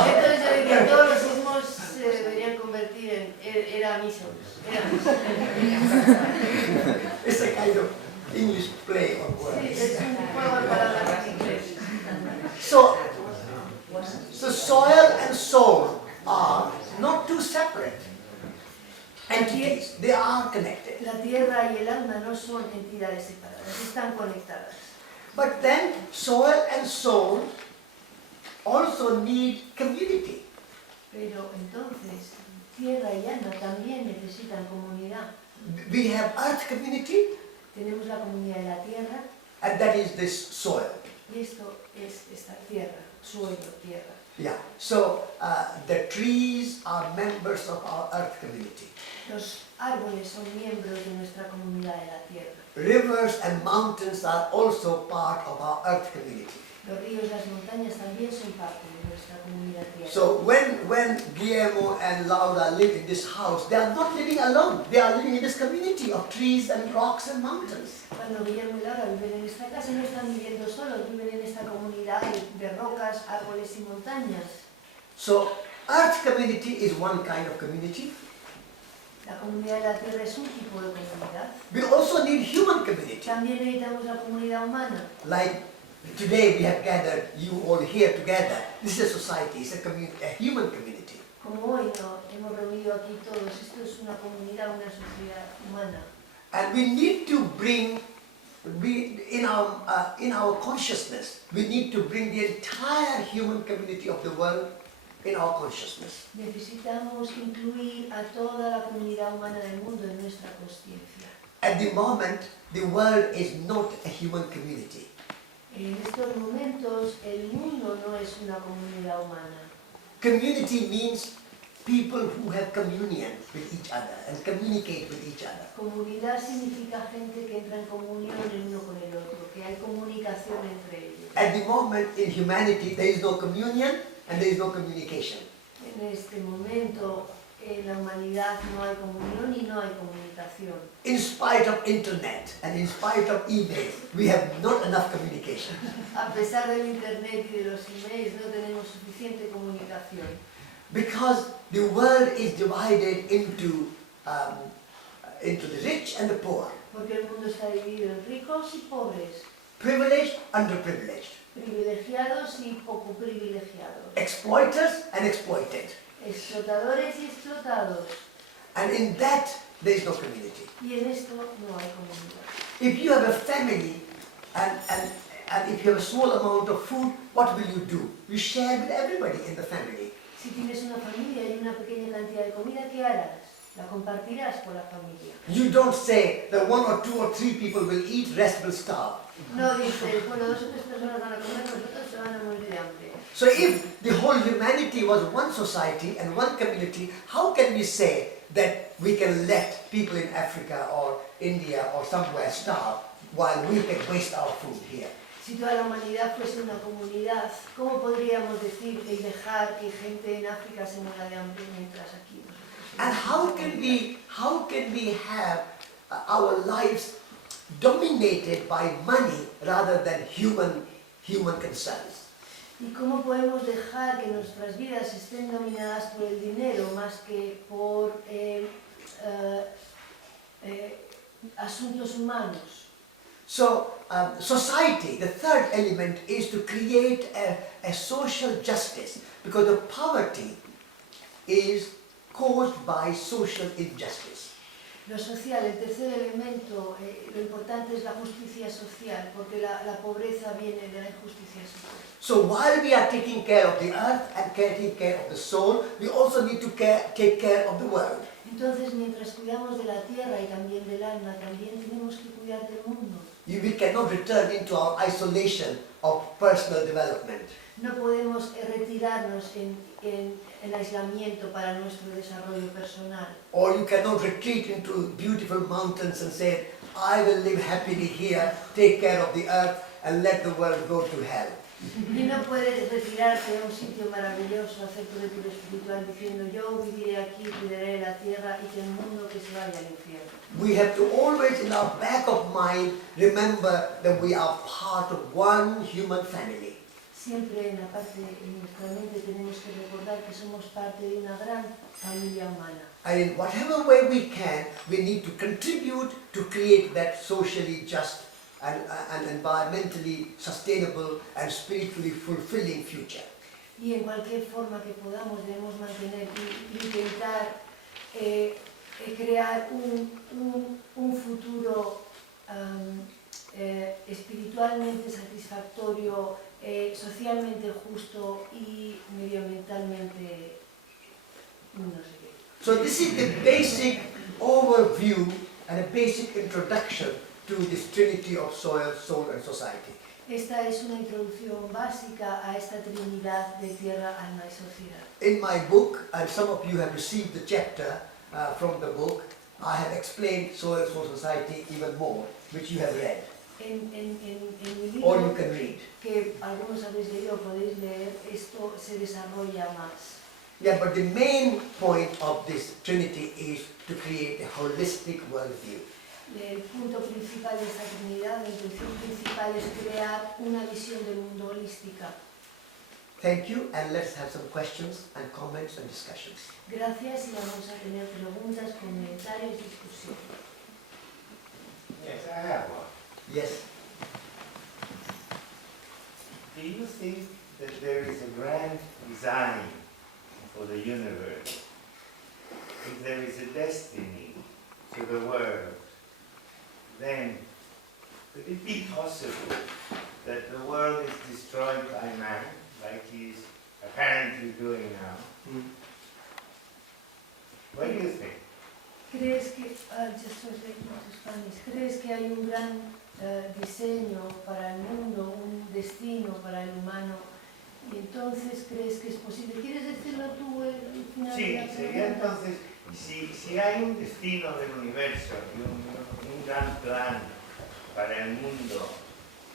Entonces yo diría, todos los ismos se deberían convertir en era miso. It's a kind of English play on words. Sí, es un juego de palabras en inglés. So soil and soul are not two separate entities. They are connected. La tierra y el alma no son entidades separadas, están conectadas. But then soil and soul also need community. Pero entonces, tierra y alma también necesitan comunidad. We have earth community, tenemos la comunidad de la tierra, and that is this soil. y esto es esta tierra, suelo, tierra. Yeah. So the trees are members of our earth community. Los árboles son miembros de nuestra comunidad de la tierra. Rivers and mountains are also part of our earth community. Los ríos y las montañas también son parte de nuestra comunidad tierra. So when Guillermo and Laura live in this house, they are not living alone. They are living in this community of trees and rocks and mountains. Cuando Guillermo y Laura viven en esta casa, no están viviendo solos, viven en esta comunidad de rocas, árboles y montañas. So earth community is one kind of community. La comunidad de la tierra es un tipo de comunidad. We also need human community. También necesitamos la comunidad humana. Like today we have gathered you all here together. This is a society, it's a human community. Como hoy nos hemos reunido aquí todos, esto es una comunidad, una sociedad humana. And we need to bring, in our consciousness, we need to bring the entire human community of the world in our consciousness. Necesitamos incluir a toda la comunidad humana del mundo en nuestra consciencia. At the moment, the world is not a human community. En estos momentos, el mundo no es una comunidad humana. Community means people who have communion with each other and communicate with each other. Comunidad significa gente que entra en comunión el uno con el otro, que hay comunicación entre ellos. At the moment, in humanity, there is no communion and there is no communication. En este momento, en la humanidad no hay comunión y no hay comunicación. In spite of internet and in spite of emails, we have not enough communication. A pesar del internet y de los emails, no tenemos suficiente comunicación. Because the world is divided into the rich and the poor, Porque el mundo está dividido en ricos y pobres, privileged, underprivileged, privilegiados y poco privilegiados, exploiters and exploited. explotadores y explotados. And in that, there is no community. Y en esto no hay comunidad. If you have a family and if you have a small amount of food, what will you do? You share with everybody in the family. Si tienes una familia y una pequeña cantidad de comida, ¿qué harás? La compartirás con la familia. You don't say that 1 or 2 or 3 people will eat, rest will starve. No dices, bueno, 2 o 3 personas van a comer, los otros se van a morir de hambre. So if the whole humanity was one society and one community, how can we say that we can let people in Africa or India or somewhere starve while we can waste our food here? Si toda la humanidad fuese una comunidad, ¿cómo podríamos decir y dejar que gente en África se muera de hambre mientras aquí nosotros? And how can we have our lives dominated by money rather than human concerns? ¿Y cómo podemos dejar que nuestras vidas estén dominadas por el dinero más que por asuntos humanos? So society, the third element, is to create a social justice, because the poverty is caused by social injustice. Lo social, el tercer elemento, lo importante es la justicia social, porque la pobreza viene de la injusticia social. So while we are taking care of the earth and taking care of the soul, we also need to take care of the world. Entonces, mientras cuidamos de la tierra y también del alma, también tenemos que cuidar del mundo. We cannot return into our isolation of personal development. No podemos retirarnos en aislamiento para nuestro desarrollo personal. Or you cannot retreat into beautiful mountains and say, I will live happily here, take care of the earth and let the world go to hell. Y no puedes retirarte a un sitio maravilloso, hacer tu retiro espiritual diciendo yo viviré aquí, cuidaré de la tierra y que el mundo que se vaya al infierno. We have to always in our back of mind remember that we are part of one human family. Siempre en la parte de nuestra mente tenemos que recordar que somos parte de una gran familia humana. And in whatever way we can, we need to contribute to create that socially just and environmentally sustainable and spiritually fulfilling future. Y en cualquier forma que podamos debemos mantener y intentar crear un futuro espiritualmente satisfactorio, socialmente justo y medioambientalmente no sé qué. So this is the basic overview and a basic introduction to this trinity of soil, soul and society. Esta es una introducción básica a esta trinidad de tierra, alma y sociedad. In my book, and some of you have received the chapter from the book, I have explained soil, soul, society even more, which you have read, En mi or you libro, can read. que algunos habéis leído, podéis leer, esto se desarrolla más. Yeah, but the main point of this trinity is to create a holistic worldview. El punto principal de esta trinidad, la intención principal es crear una visión del mundo holística. Thank you, and let's have some questions and comments and discussions. Gracias y vamos a tener preguntas, comentarios, discusión. Yes, I have one. Yes. Do you think that there is a grand design for the universe? If there is a destiny to the world, then could it be possible that the world is destroyed by man, like he is apparently doing now? What do you think? ¿Crees que, ¿crees que hay un gran diseño para el mundo, un destino para el humano? Y entonces, ¿crees que es posible? ¿Quieres decirlo tú al final? Sí, de la sería pregunta? entonces, si hay un destino del universo y un gran plan para el mundo,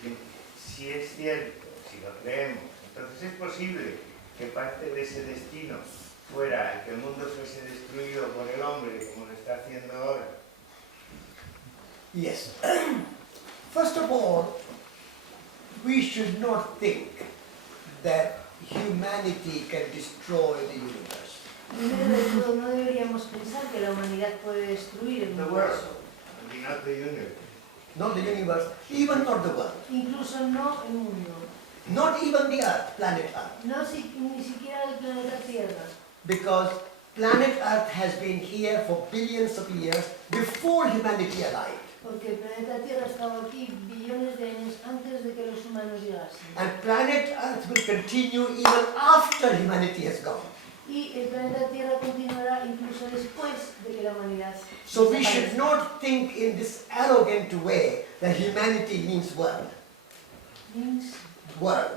que si es cierto, si lo creemos, entonces es posible que parte de ese destino fuera que el mundo fuese destruido por el hombre, como lo está haciendo ahora. Yes. First of all, we should not think that humanity can destroy the universe. Primero de todo, no deberíamos pensar que la humanidad puede destruir el The world, universo. and not the universe. Not the universe, even not the world. Incluso no el mundo. Not even the earth, planet Earth. No ni siquiera el planeta Tierra. Because planet Earth has been here for billions of years before humanity arrived. Porque el planeta Tierra ha estado aquí billones de años antes de que los humanos llegasen. And planet Earth will continue even after humanity has gone. Y el planeta Tierra continuará incluso después de que la humanidad So we should desaparezca. not think in this arrogant way that humanity means world. World.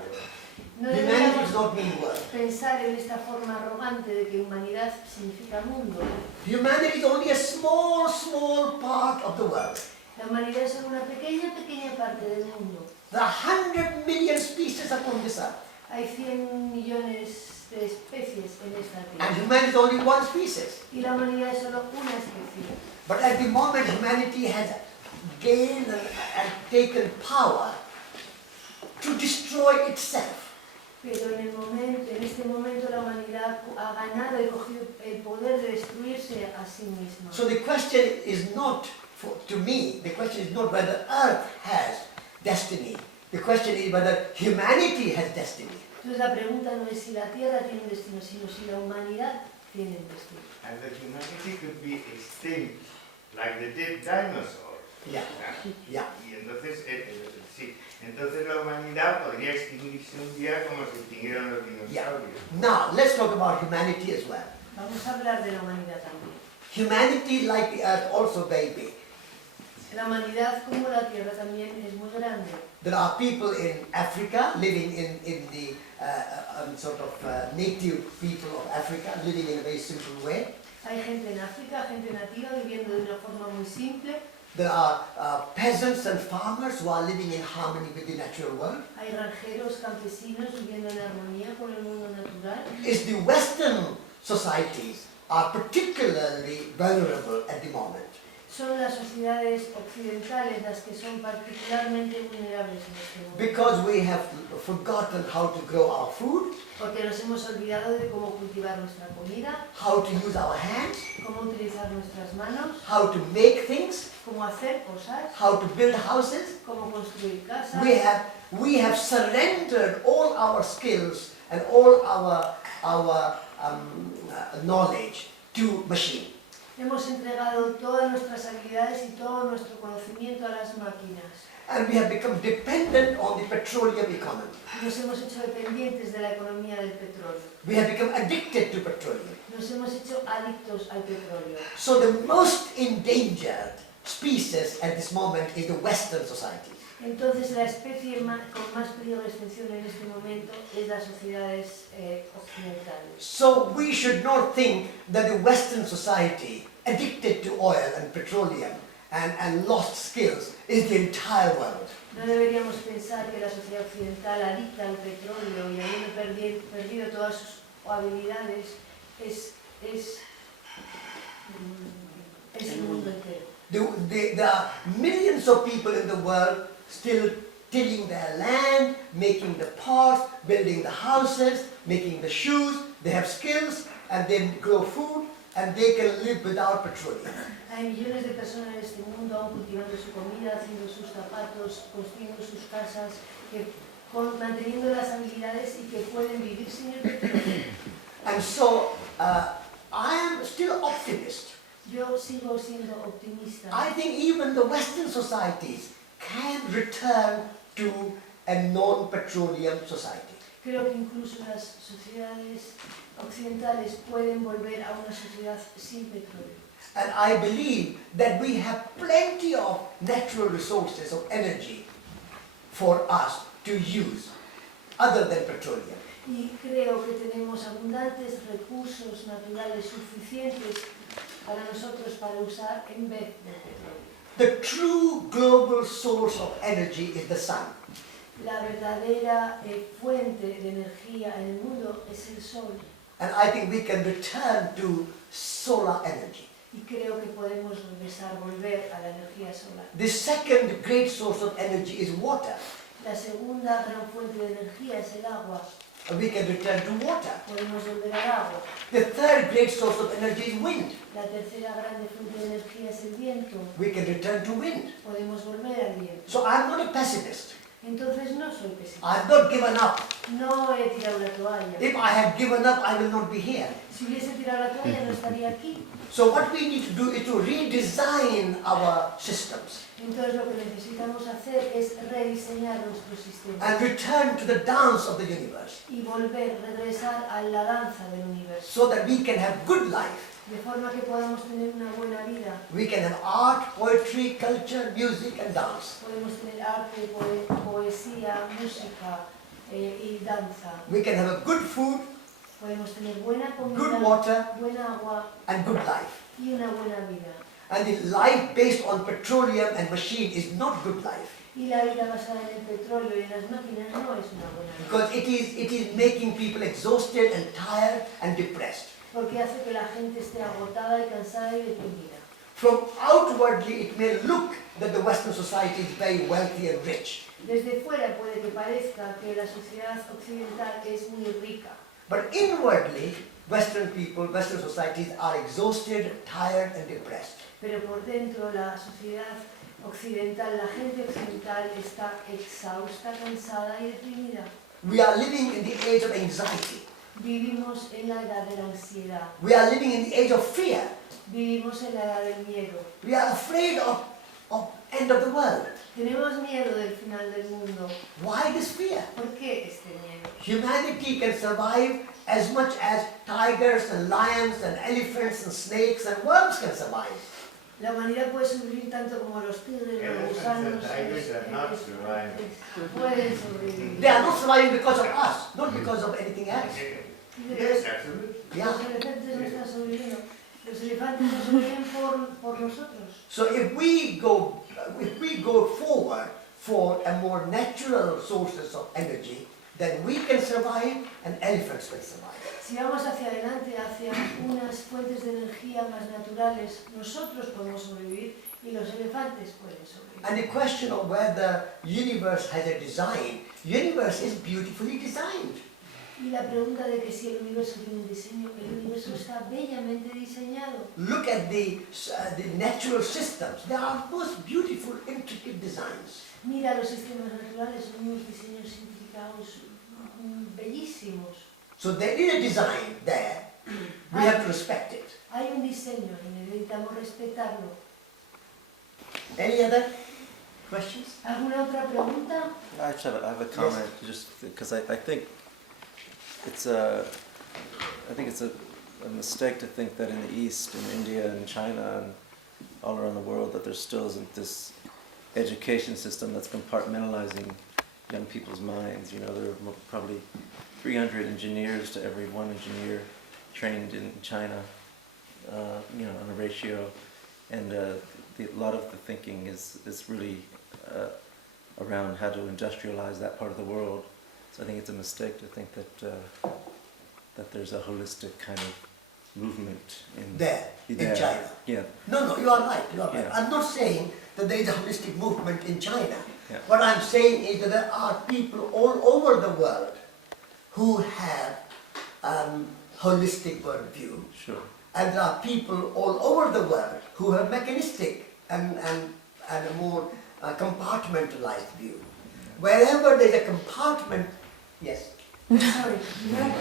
No Humanity deberíamos does not mean world. pensar en esta forma arrogante de que humanidad significa mundo. Humanity is only a small, small part of the world. La humanidad es solo una pequeña parte del mundo. There are 100 million species upon this earth. Hay 100 millones de especies en esta And tierra. humanity is only one species. Y la humanidad es solo una especie. But at the moment humanity has gained and taken power to destroy itself. Pero en este momento la humanidad ha ganado y cogido el poder de destruirse a sí misma. So the question is not, to me, the question is not whether Earth has destiny. The question is whether humanity has destiny. Entonces la pregunta no es si la Tierra tiene un destino, sino si la humanidad tiene un destino. And that humanity could be extinct, like the dead dinosaurs. Yeah, yeah. Y entonces, sí, entonces la humanidad podría extinguirse un día como se extinguieron los dinosaurios. Now, let's talk about humanity as well. Vamos a hablar de la humanidad también. Humanity, like the Earth, also very big. La humanidad, como la Tierra, también es muy grande. There are people in Africa living in the sort of native people of Africa, living in a very simple way. Hay gente en África, gente nativa, viviendo de una forma muy simple. There are peasants and farmers who are living in harmony with the natural world. Hay granjeros, campesinos, viviendo en armonía con el mundo natural. It's the Western societies are particularly vulnerable at the moment. Son las sociedades occidentales las que son particularmente vulnerables en este momento. Because we have forgotten how to grow our food, Porque nos hemos olvidado de cómo cultivar nuestra comida, how to use our hands, cómo utilizar nuestras manos, how to make things, cómo hacer cosas, how to build houses. cómo construir casas. We have surrendered all our skills and all our knowledge to machine. Hemos entregado todas nuestras habilidades y todo nuestro conocimiento a las máquinas. And we have become dependent on the petroleum economy. Nos hemos hecho dependientes de la economía del petróleo. We have become addicted to petroleum. Nos hemos hecho adictos al petróleo. So the most endangered species at this moment is the Western society. Entonces la especie con más peligro de extinción en este momento es las sociedades occidentales. So we should not think that the Western society, addicted to oil and petroleum and lost skills, is the entire world. No deberíamos pensar que la sociedad occidental adicta al petróleo y habiendo perdido todas sus habilidades es el mundo entero. There are millions of people in the world still tilling their land, making the pots, building the houses, making the shoes. They have skills and they grow food and they can live without petroleum. Hay millones de personas en este mundo aún cultivando su comida, haciendo sus zapatos, construyendo sus casas, manteniendo las habilidades y que pueden vivir sin el petróleo. And so I am still optimist. Yo sigo siendo optimista. I think even the Western societies can return to a non-petroleum society. Creo que incluso las sociedades occidentales pueden volver a una sociedad sin petróleo. And I believe that we have plenty of natural resources of energy for us to use other than petroleum. Y creo que tenemos abundantes recursos naturales suficientes para nosotros para usar en vez de petróleo. The true global source of energy is the sun. La verdadera fuente de energía en el mundo es el sol. And I think we can return to solar energy. Y creo que podemos volver a la energía solar. The second great source of energy is water. La segunda gran fuente de energía es el agua. We can return to water. Podemos volver al agua. The third great source of energy is wind. La tercera grande fuente de energía es el viento. We can return to wind. Podemos volver al viento. So I'm not a pessimist. Entonces no soy pesimista. I've not given up. No he tirado la toalla. If I had given up, I will not be here. Si hubiese tirado la toalla no estaría aquí. So what we need to do is to redesign our systems Entonces lo que necesitamos hacer es rediseñar nuestros sistemas and return to the dance of the universe y regresar a la danza del universo, so that we can have good life. de forma que podamos tener una buena vida. We can have art, poetry, culture, music and dance. Podemos tener arte, poesía, música y danza. We can have a good food Podemos tener buena comida, Good water. buena agua and good life. y una buena vida. And the life based on petroleum and machine is not good life Y la vida basada en el petróleo y en las máquinas no es una buena vida. because it is making people exhausted and tired and depressed. Porque hace que la gente esté agotada y cansada y deprimida. From outwardly it may look that the Western society is very wealthy and rich. Desde fuera puede que parezca que la sociedad occidental es muy rica, But inwardly, Western people, Western societies are exhausted, tired and depressed. pero por dentro la sociedad occidental, la gente occidental está exhausta, cansada y deprimida. We are living in the age of anxiety. Vivimos en la edad de la ansiedad, We are living in the age of fear. vivimos en la edad del miedo. We are afraid of end of the world. Tenemos miedo del final del mundo. Why this fear? ¿Por qué este miedo? Humanity can survive as much as tigers and lions and elephants and snakes and worms can survive. La humanidad puede sobrevivir tanto como los tigres, los gusanos, Tigers are not surviving. pueden sobrevivir. They are not surviving because of us, not because of anything else. Yes, absolutely. Yeah. Los elefantes no están sobreviviendo. Los elefantes no sobreviven por nosotros. So if we go forward for a more natural sources of energy, then we can survive and elephants will survive. Si vamos hacia adelante, hacia unas fuentes de energía más naturales, nosotros podemos sobrevivir y los elefantes pueden sobrevivir. And the question of whether universe has a design, universe is beautifully designed. Y la pregunta de que si el universo tiene un diseño, el universo está bellamente diseñado. Look at the natural systems. They are most beautiful, intricate designs. Mira los sistemas naturales, son unos diseños simplificados bellísimos. So there is a design there. We have to respect it. Hay un diseño y necesitamos respetarlo. Any other questions? ¿Alguna otra pregunta? I have a comment, just because I think it's a mistake to think that in the East, in India and China and all around the world, that there still isn't this education system that's compartmentalizing young people's minds. You know, there are probably 300 engineers to every one engineer trained in China, you know, on a ratio, and a lot of the thinking is really around how to industrialize that part of the world. So I think it's a mistake to think that there's a holistic kind of movement in China. Yeah. No, you are right. You are right. Yeah. I'm not saying that there is a holistic movement in China. Yeah. What I'm saying is that there are people all over the world who have holistic worldview, Sure. and there are people all over the world who have mechanistic and a more compartmentalized view. Wherever there's a compartment, yes. Sorry,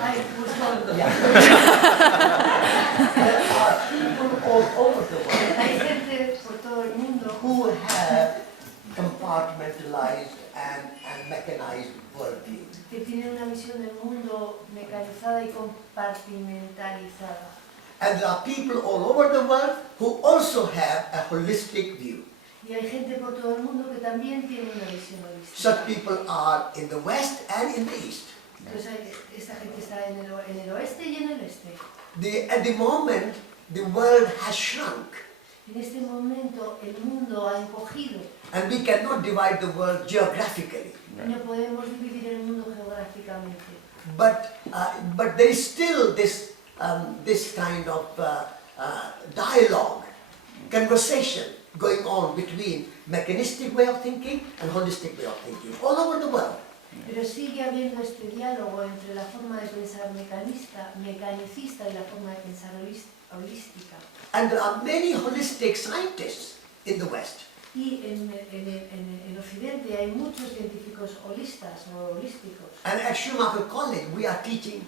I was going. Yeah. There are people all over the world Hay gente por todo el mundo who have compartmentalized and mechanized worldview. que tienen una visión del mundo mecanizada y compartimentalizada. And there are people all over the world who also have a holistic view. Y hay gente por todo el mundo que también tiene una visión holística. Such people are in the West and in the East. Entonces esta gente está en el oeste y en el este. At the moment, the world has shrunk, En este momento el mundo ha encogido. and we cannot divide the world geographically. No podemos dividir el mundo geográficamente. But there is still this kind of dialogue, conversation going on between mechanistic way of thinking and holistic way of thinking all over the world. Pero sigue habiendo este diálogo entre la forma de pensar mecanicista y la forma de pensar holística. And there are many holistic scientists in the West. Y en Occidente hay muchos científicos holistas o holísticos. And at Schumacher College, we are teaching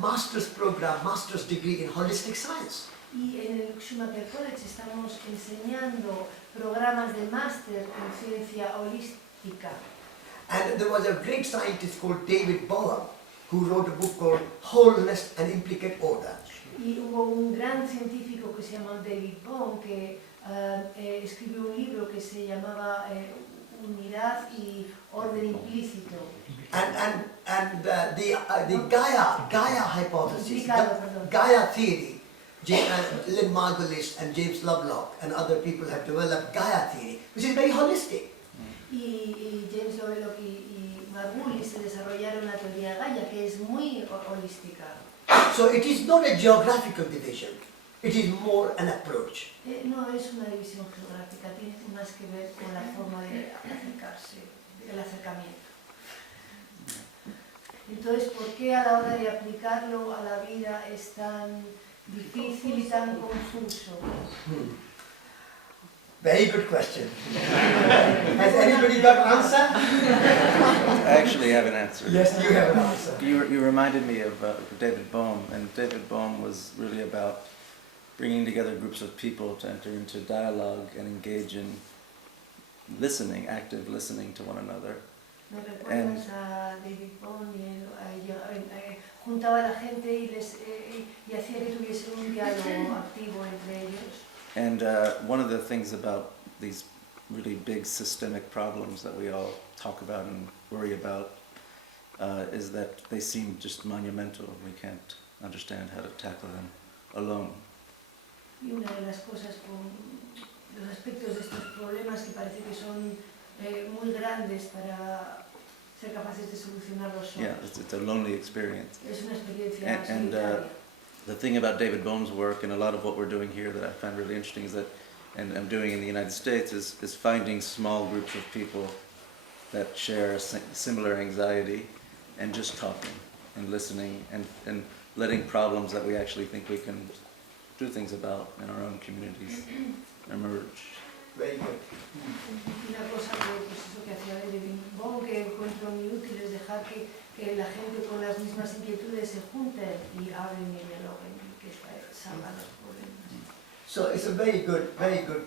master's program, master's degree in holistic science. Y en el Schumacher College estamos enseñando programas de máster en ciencia holística. And there was a great scientist called David Bohm who wrote a book called Wholeness and Implicate Order. Y hubo un gran científico que se llama David Bohm que escribió un libro que se llamaba Unidad y Orden Implícito. And the Gaia hypothesis, Perdón. Gaia theory, Lynn Margulis and James Lovelock and other people have developed Gaia theory, which is very holistic. Y James Lovelock y Margulis se desarrollaron la teoría Gaia, que es muy holística. So it is not a geographical division, it is more an approach. No es una división geográfica, tiene más que ver con la forma de acercarse, el acercamiento. Entonces, ¿por qué a la hora de aplicarlo a la vida es tan difícil y tan confuso? Very good question. Has anybody got an answer? I actually have an answer. Yes, you have an answer. You reminded me of David Bohm, and David Bohm was really about bringing together groups of people to enter into dialogue and engage in listening, active listening to one another. ¿Me recuerdas a David Bohm? Juntaba a la gente y hacía que tuviese un diálogo activo entre ellos. And one of the things about these really big systemic problems that we all talk about and worry about is that they seem just monumental. We can't understand how to tackle them alone. Y una de las cosas con los aspectos de estos problemas que parece que son muy grandes para ser capaces de solucionarlos solos. Yeah, it's a lonely experience. Es una experiencia And solitaria. the thing about David Bohm's work and a lot of what we're doing here that I find really interesting is that, and I'm doing in the United States, is finding small groups of people that share a similar anxiety and just talking and listening and letting problems that we actually think we can do things about in our own communities emerge. Very good. Una cosa que, pues eso que hacía David Bohm, que encuentro muy útil, es dejar que la gente con las mismas inquietudes se junten y hablen y dialoguen y que salgan los problemas. So it's a very good,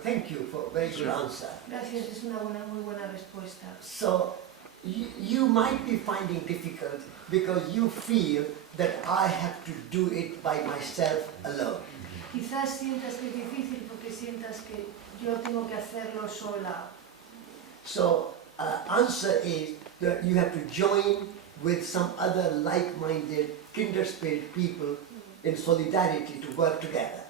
thank you for a very good answer. Gracias, es una muy buena respuesta. So you might be finding difficult because you feel that I have to do it by myself alone. Quizás sientas que es difícil porque sientas que yo tengo que hacerlo sola. So, answer is that you have to join with some other like-minded, kindred spirit people in solidarity to work together.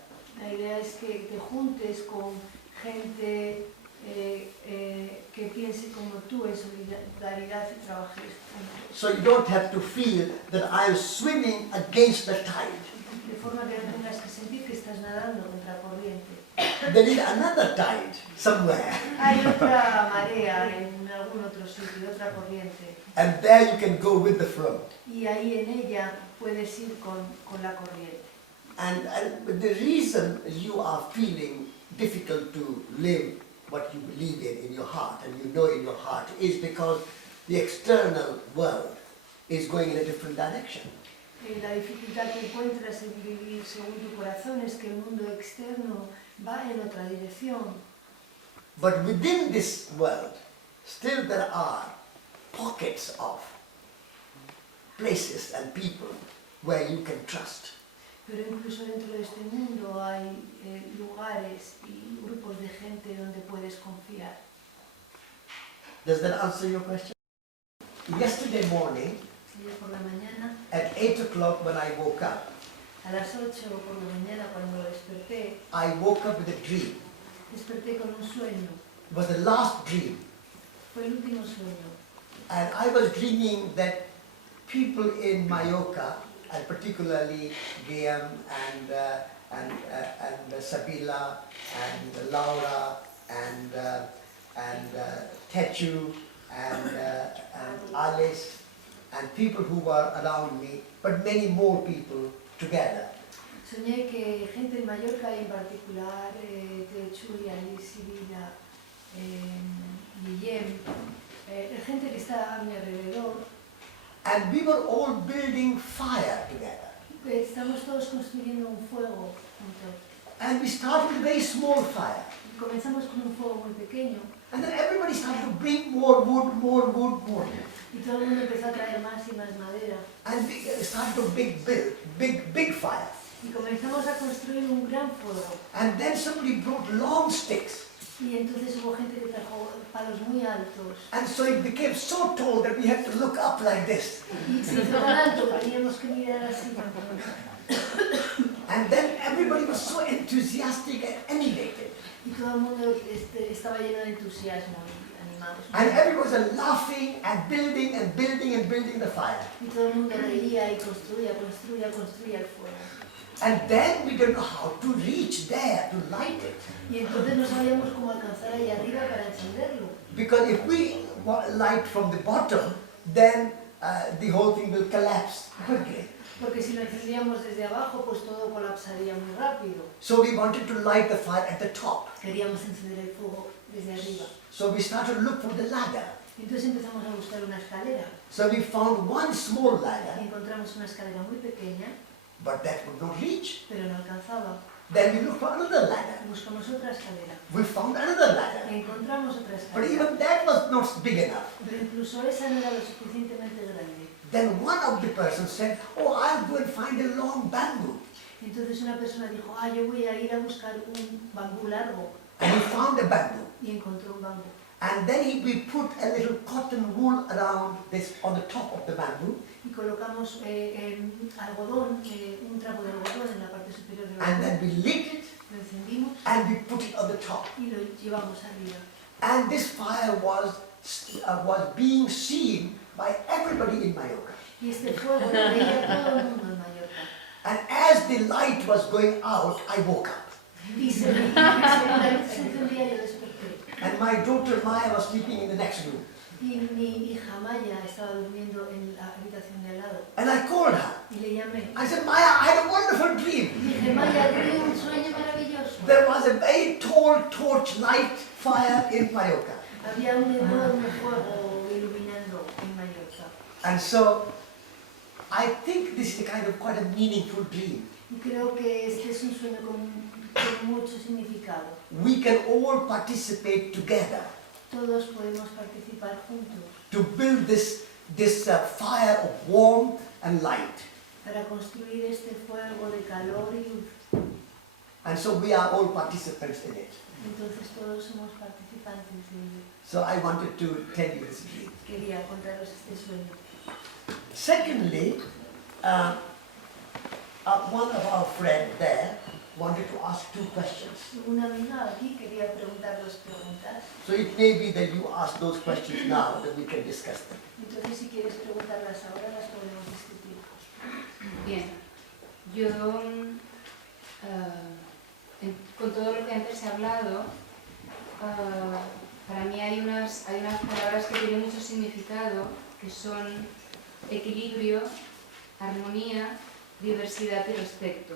La idea es que te juntes con gente que piense como tú en solidaridad y trabajéis juntos. So you don't have to feel that I am swimming against the tide. De forma que no tengas que sentir que estás nadando contra corriente. There is another tide somewhere, Hay otra marea en algún otro sitio, otra corriente. and there you can go with the flow. Y ahí en ella puedes ir con la corriente. And the reason you are feeling difficult to live what you believe in your heart, and you know in your heart, is because the external world is going in a different direction. La dificultad que encuentras en vivir según tu corazón es que el mundo externo va en otra dirección. But within this world, still there are pockets of places and people where you can trust. Pero incluso dentro de este mundo hay lugares y grupos de gente donde puedes confiar. Does that answer your question? Yesterday morning, Ayer por la mañana, at 8 o'clock when I woke up, a las 8 por la mañana cuando desperté, I woke up with a dream. desperté con un sueño. It was the last dream. Fue el último sueño. And I was dreaming that people in Mallorca, and particularly Guillaume and Sabila and Laura and Techu and Alice and people who were around me, but many more people together. Soñé que gente en Mallorca, y en particular Techu y Alice y Vila, Guillem, gente que está a mi alrededor, And we were all building fire together. estamos todos construyendo un fuego juntos. And we started with a very small fire. Comenzamos con un fuego muy pequeño And then everybody started to bring more wood, more wood, more. y todo el mundo empezó a traer más y más madera. And we started to big fire. Y comenzamos a construir un gran fuego. And then somebody brought long sticks. Y entonces hubo gente que trajo palos muy altos. And so it became so tall that we had to look up like this. Y se hizo tan alto que teníamos que mirar así. And then everybody was so enthusiastic and animated. Y todo el mundo estaba lleno de entusiasmo y animados. And everybody was laughing and building and building and building the fire. Y todo el mundo reía y construía el fuego. And then we didn't know how to reach there to light it. Y entonces no sabíamos cómo alcanzar ahí arriba para encenderlo. Because if we light from the bottom, then the whole thing will collapse quickly. Porque si lo encendíamos desde abajo, pues todo colapsaría muy rápido. So we wanted to light the fire at the top. Queríamos encender el fuego desde arriba. So we started to look for the ladder. Entonces empezamos a buscar una escalera. So we found one small Y ladder, encontramos una escalera muy pequeña, but that would not reach. pero no alcanzaba. Then we looked for another ladder. Buscamos otra escalera. We found another ladder. Y encontramos otra But escalera. even that was not big enough. Pero incluso esa no era lo suficientemente grande. Then one of the persons said, oh, I'll go and find a long bamboo. Entonces una persona dijo, yo voy a ir a buscar un bambú largo. And he found a bamboo. Y encontró un bambú. And then we put a little cotton wool around this on the top of the bamboo. Y colocamos algodón, un trapo de algodón en la parte superior del And bambú. then we lit it Lo encendimos and we put it on the top. y lo llevamos arriba. And this fire was being seen by everybody in Mallorca. Y este fuego lo veía todo el mundo en Mallorca. And as the light was going out, I woke up. Y la luz se encendía y yo desperté. And my daughter Maya was sleeping in the next room. Y mi hija Maya estaba durmiendo en la habitación de al lado. And I called her. Y le llamé. I said, Maya, I had a wonderful dream. Dije, Maya, tuve un sueño maravilloso. There was a very tall torch light fire in Mallorca. Había un enorme fuego iluminando en Mallorca. And so I think this is a kind of quite a meaningful dream. Y creo que este es un sueño con mucho significado. We can all participate together Todos podemos participar juntos to build this fire of warmth and light. para construir este fuego de calor y luz. And so we are all participants in it. Entonces todos somos participantes de ello. So I wanted to tell you this dream. Quería contaros este sueño. Secondly, one of our friends there wanted to ask 2 questions. Una amiga aquí quería preguntar 2 preguntas. So it may be that you ask those questions now, then we can discuss them. Entonces si quieres preguntarlas ahora las podemos discutir. Bien, yo con todo lo que antes he hablado, para mí hay unas palabras que tienen mucho significado, que son equilibrio, armonía, diversidad y respeto.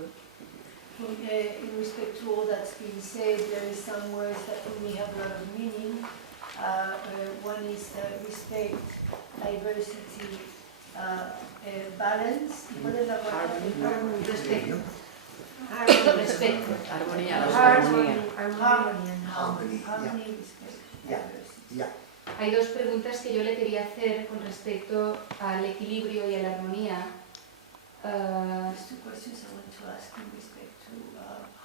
In respect to all that's been said, there is some words that for me have a lot of meaning. One is respect, diversity, balance. ¿Y cuál es la palabra? Respeto. Respeto. Armonía. Harmony, Respect, Yeah. diversity. Yeah. Hay 2 preguntas que yo le quería hacer con respecto al equilibrio y a la armonía. There's 2 questions I want to ask in respect to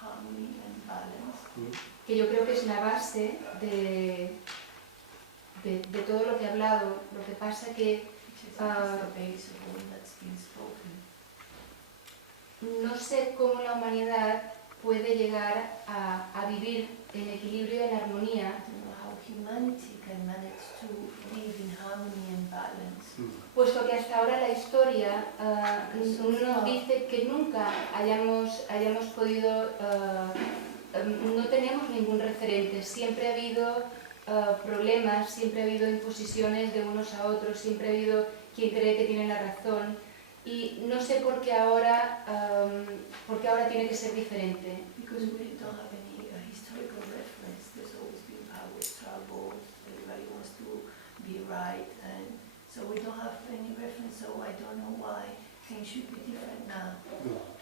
harmony and balance. Que yo creo que es la base de todo lo que he hablado. Lo que pasa que Which is the base of all that's been spoken. no sé cómo la humanidad puede llegar a vivir en equilibrio y en armonía, I don't know how humanity can manage to live in harmony and balance. puesto que hasta ahora la historia nos dice que nunca hayamos podido, no tenemos ningún referente, siempre ha habido problemas, siempre ha habido imposiciones de unos a otros, siempre ha habido quien cree que tiene la razón y no sé por qué ahora tiene que ser diferente. Because we don't have any historical reference, there's always been power struggles, everybody wants to be right, and so we don't have any reference, so I don't know why things should be different now.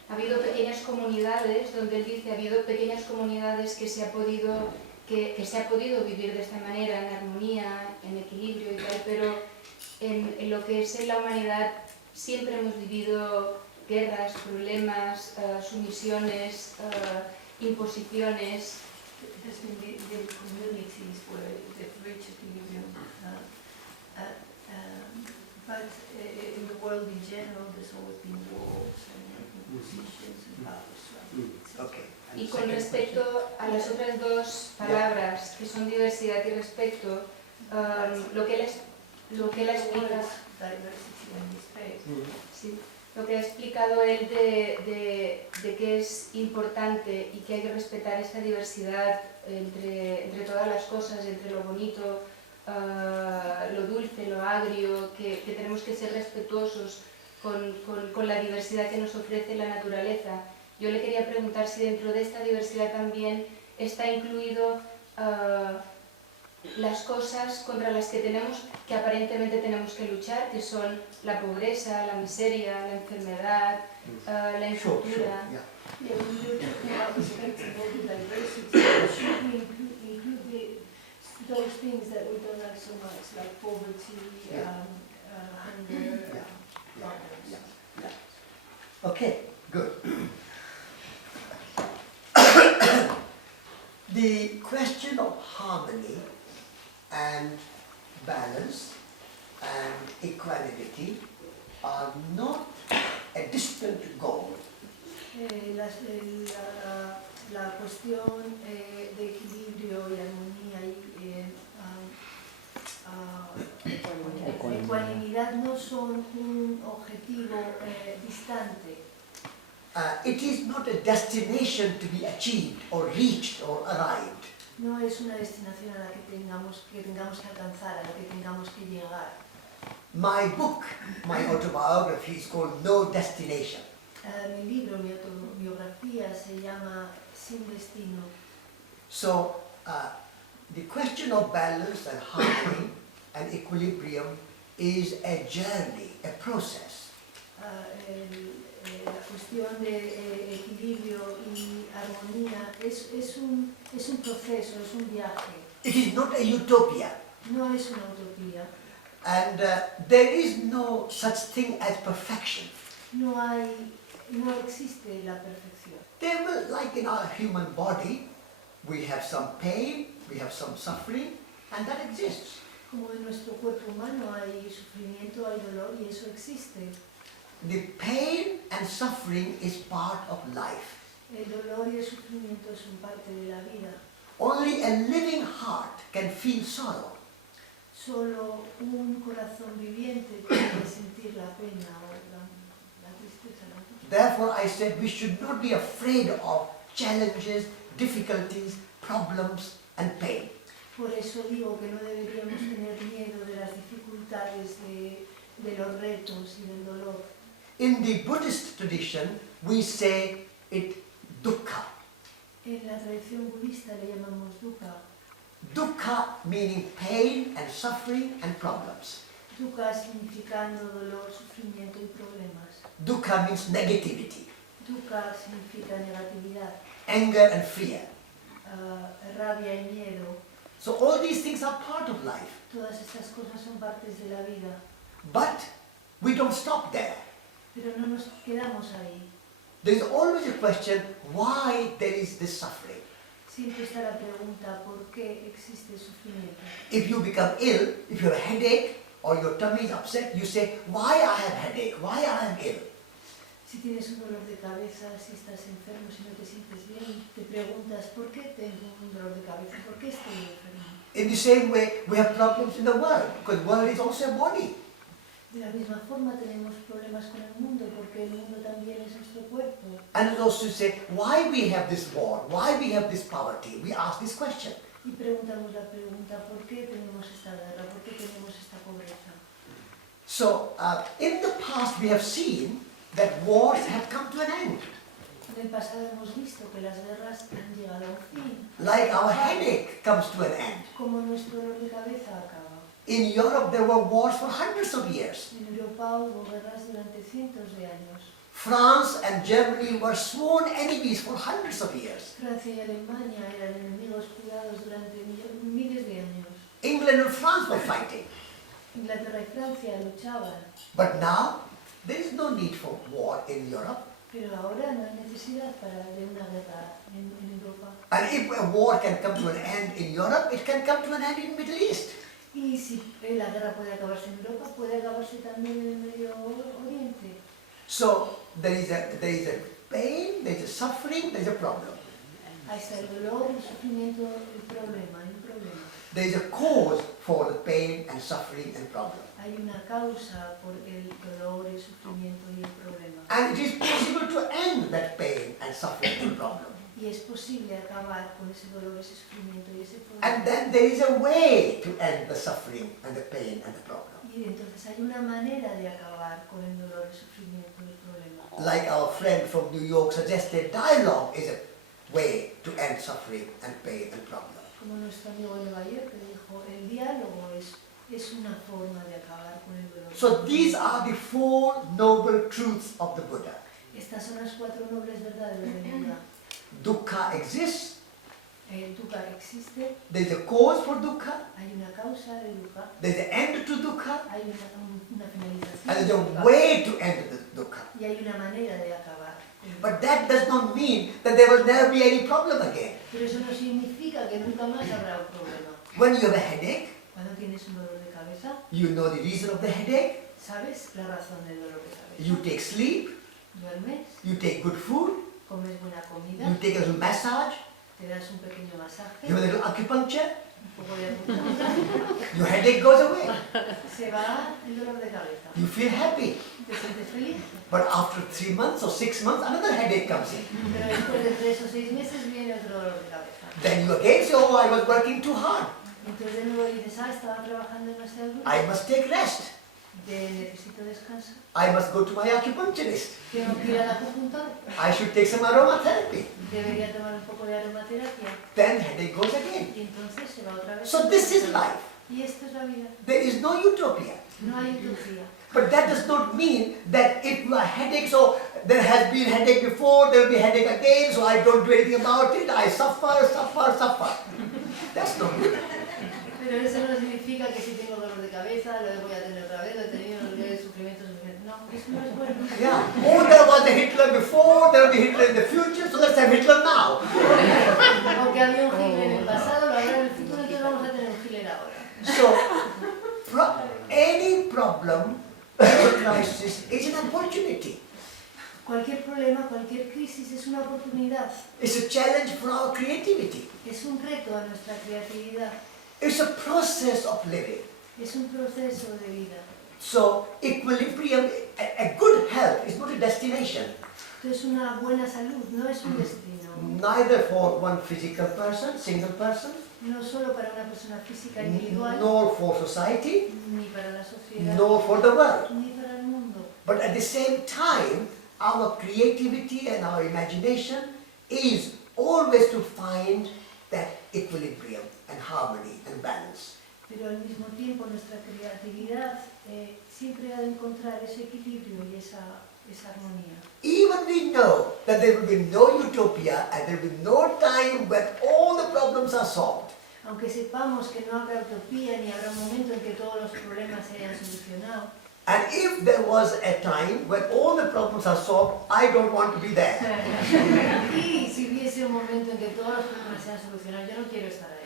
Ha habido pequeñas comunidades, donde él dice, ha habido pequeñas comunidades que se ha podido vivir de esta manera, en armonía, en equilibrio y tal, pero en lo que es en la humanidad siempre hemos vivido guerras, problemas, sumisiones, imposiciones. There's been the communities where they've reached equilibrium, but in the world in general there's always been wars and impositions and power struggles. Okay. And Y con second respecto a las otras 2 palabras, que son diversidad y respeto, lo que él ha explicado, Diversity and respect. question. sí, lo que ha explicado él de que es importante y que hay que respetar esta diversidad entre todas las cosas, entre lo bonito, lo dulce, lo agrio, que tenemos que ser respetuosos con la diversidad que nos ofrece la naturaleza. Yo le quería preguntar si dentro de esta diversidad también está incluido las cosas contra las que aparentemente tenemos que luchar, que son la pobreza, la miseria, la enfermedad, la Sure, incultura. yeah. Yeah, when you're talking about respecting all the diversity, should we include those things that we don't like so much, like poverty, Yeah. hunger, Yeah. problems? Yeah. Okay, good. The question of harmony and balance and equality are not a distant goal. La cuestión de equilibrio y armonía y ecuanimidad no son un objetivo distante. It is not a destination to be achieved or reached or arrived. No es una destinación a la que tengamos que alcanzar, a la que tengamos que llegar. My book, my autobiography is called No Destination. Mi libro, mi autobiografía se llama Sin Destino. So the question of balance and harmony and equilibrium is a journey, a process. La cuestión de equilibrio y armonía es un proceso, es un viaje. It is not a utopia. No es una utopía. And there is no such thing as perfection. No hay no existe la perfección. There will, like in our human body, we have some pain, we have some suffering, and that exists. Como en nuestro cuerpo humano hay sufrimiento, hay dolor y eso existe. The pain and suffering is part of life. El dolor y el sufrimiento son parte de la vida. Only a living heart can feel sorrow. Solo un corazón viviente puede sentir la pena o la tristeza. La angustia. Therefore, I said we should not be afraid of challenges, difficulties, problems, and pain. Por eso digo que no deberíamos tener miedo de las dificultades, de los retos y del dolor. In the Buddhist tradition, we say it dukkha. En la tradición budista le llamamos dukkha. Dukkha meaning pain and suffering and problems. Dukkha significando dolor, sufrimiento y problemas. Dukkha means negativity, Dukkha significa negatividad, anger and fear. rabia y miedo. So all these things are part of life. Todas estas cosas son partes de la vida. But we don't stop there. Pero no nos quedamos ahí. There is always a question why there is this suffering. Siempre está la pregunta, ¿por qué existe el sufrimiento? If you become ill, if you have a headache or your tummy is upset, you say, why I have headache, why I am ill. Si tienes un dolor de cabeza, si estás enfermo, si no te sientes bien, te preguntas, ¿por qué tengo un dolor de cabeza? ¿Por qué estoy enfermo? In the same way, we have problems in the world, because the world is also a body. De la misma forma tenemos problemas con el mundo, porque el mundo también es nuestro cuerpo. And also say, why we have this war, why we have this poverty. We ask this question. Y preguntamos la pregunta, ¿por qué tenemos esta guerra? ¿Por qué tenemos esta pobreza? So, in the past we have seen that wars have come to an end. En el pasado hemos visto que las guerras han llegado a un fin, Like our headache comes to an end. como nuestro dolor de cabeza acaba. In Europe there were wars for hundreds of years. En Europa hubo guerras durante cientos de años. France and Germany were sworn enemies for hundreds of years. Francia y Alemania eran enemigos jurados durante miles de años. England and France were fighting. Inglaterra y Francia luchaban, But now, there is no need for war in Europe. pero ahora no hay necesidad de una guerra en Europa. And if a war can come to an end in Europe, it can come to an end in Middle East. Y si la guerra puede acabarse en Europa, puede acabarse también en el Medio Oriente. So there is a pain, there is a suffering, there is a problem. Ahí está el dolor, el sufrimiento, el problema, hay un problema. There is a cause for the pain and suffering and problem. Hay una causa por el dolor, el sufrimiento y el problema. And it is possible to end that pain and suffering and problem. Y es posible acabar con ese dolor, ese sufrimiento y ese problema. And then there is a way to end the suffering and the pain and the problem. Y entonces hay una manera de acabar con el dolor, el sufrimiento y el problema. Like our friend from New York suggested, dialogue is a way to end suffering and pain and problem. Como nuestro amigo de Nueva York que dijo, el diálogo es una forma de acabar con el dolor. So these are the four noble truths of the Buddha. Estas son las cuatro nobles verdades del Buda. Dukkha exists, El dukkha existe, there is a cause for dukkha, hay una causa de dukkha, there is an end to dukkha, hay una finalización and there is de a dukkha, way to end the dukkha. y hay una manera de acabar. But that does not mean that there will never be any problem again. Pero eso no significa que nunca más habrá un problema. When you have a headache, Cuando tienes un dolor de cabeza, you know the reason of the headache, sabes la razón del dolor de cabeza. you take sleep, Duermes, you take good food, comes buena comida, you take a little massage, te das un pequeño masaje, you have a little acupuncture, un poco de acupuntura, your headache goes away. se va el dolor de cabeza. You feel happy. Te sientes feliz. But after 3 months or 6 months, another headache comes in. Pero después de 3 o 6 meses viene otro dolor de cabeza. Then you again say, oh, I was working too hard. Entonces de nuevo dices, estaba trabajando demasiado duro, I must take rest. necesito descansar, I must go to my acupuncturist. tengo que ir al acupuntor, I should take some aromatherapy. debería tomar un poco de aromaterapia Then headache goes again. y entonces se va otra vez. So this is life. Y esto es la vida, There is no utopia. no hay utopía. But that does not mean that if you are headache, so there has been headache before, there will be headache again, so I don't do anything about it, I suffer. That's not good. Pero eso no significa que si tengo dolor de cabeza, lo voy a tener otra vez, lo he tenido, el sufrimiento, no. Eso no es bueno. Yeah. Oh, there was a Hitler before, there will be Hitler in the future, so let's have Hitler now. Porque había un Hitler en el pasado, lo habrá en el futuro, entonces vamos a tener un Hitler ahora. So, any problem, any crisis is an opportunity. Cualquier problema, cualquier crisis es una oportunidad. It's a challenge for our creativity. Es un reto a nuestra creatividad. It's a process of living. Es un proceso de vida. So, equilibrium, a good health is not a destination, Entonces una buena salud no es un destino. neither for one physical person, single person, No solo para una persona física individual, nor for society, ni para la sociedad, nor for the world. ni para el mundo. But at the same time, our creativity and our imagination is always to find that equilibrium and harmony and balance. Pero al mismo tiempo nuestra creatividad siempre ha de encontrar ese equilibrio y esa armonía. Even we know that there will be no utopia and there will be no time when all the problems are solved. Aunque sepamos que no habrá utopía ni habrá un momento en que todos los problemas se hayan solucionado. And if there was a time when all the problems are solved, I don't want to be there. Y si hubiese un momento en que todos los problemas se han solucionado, yo no quiero estar ahí.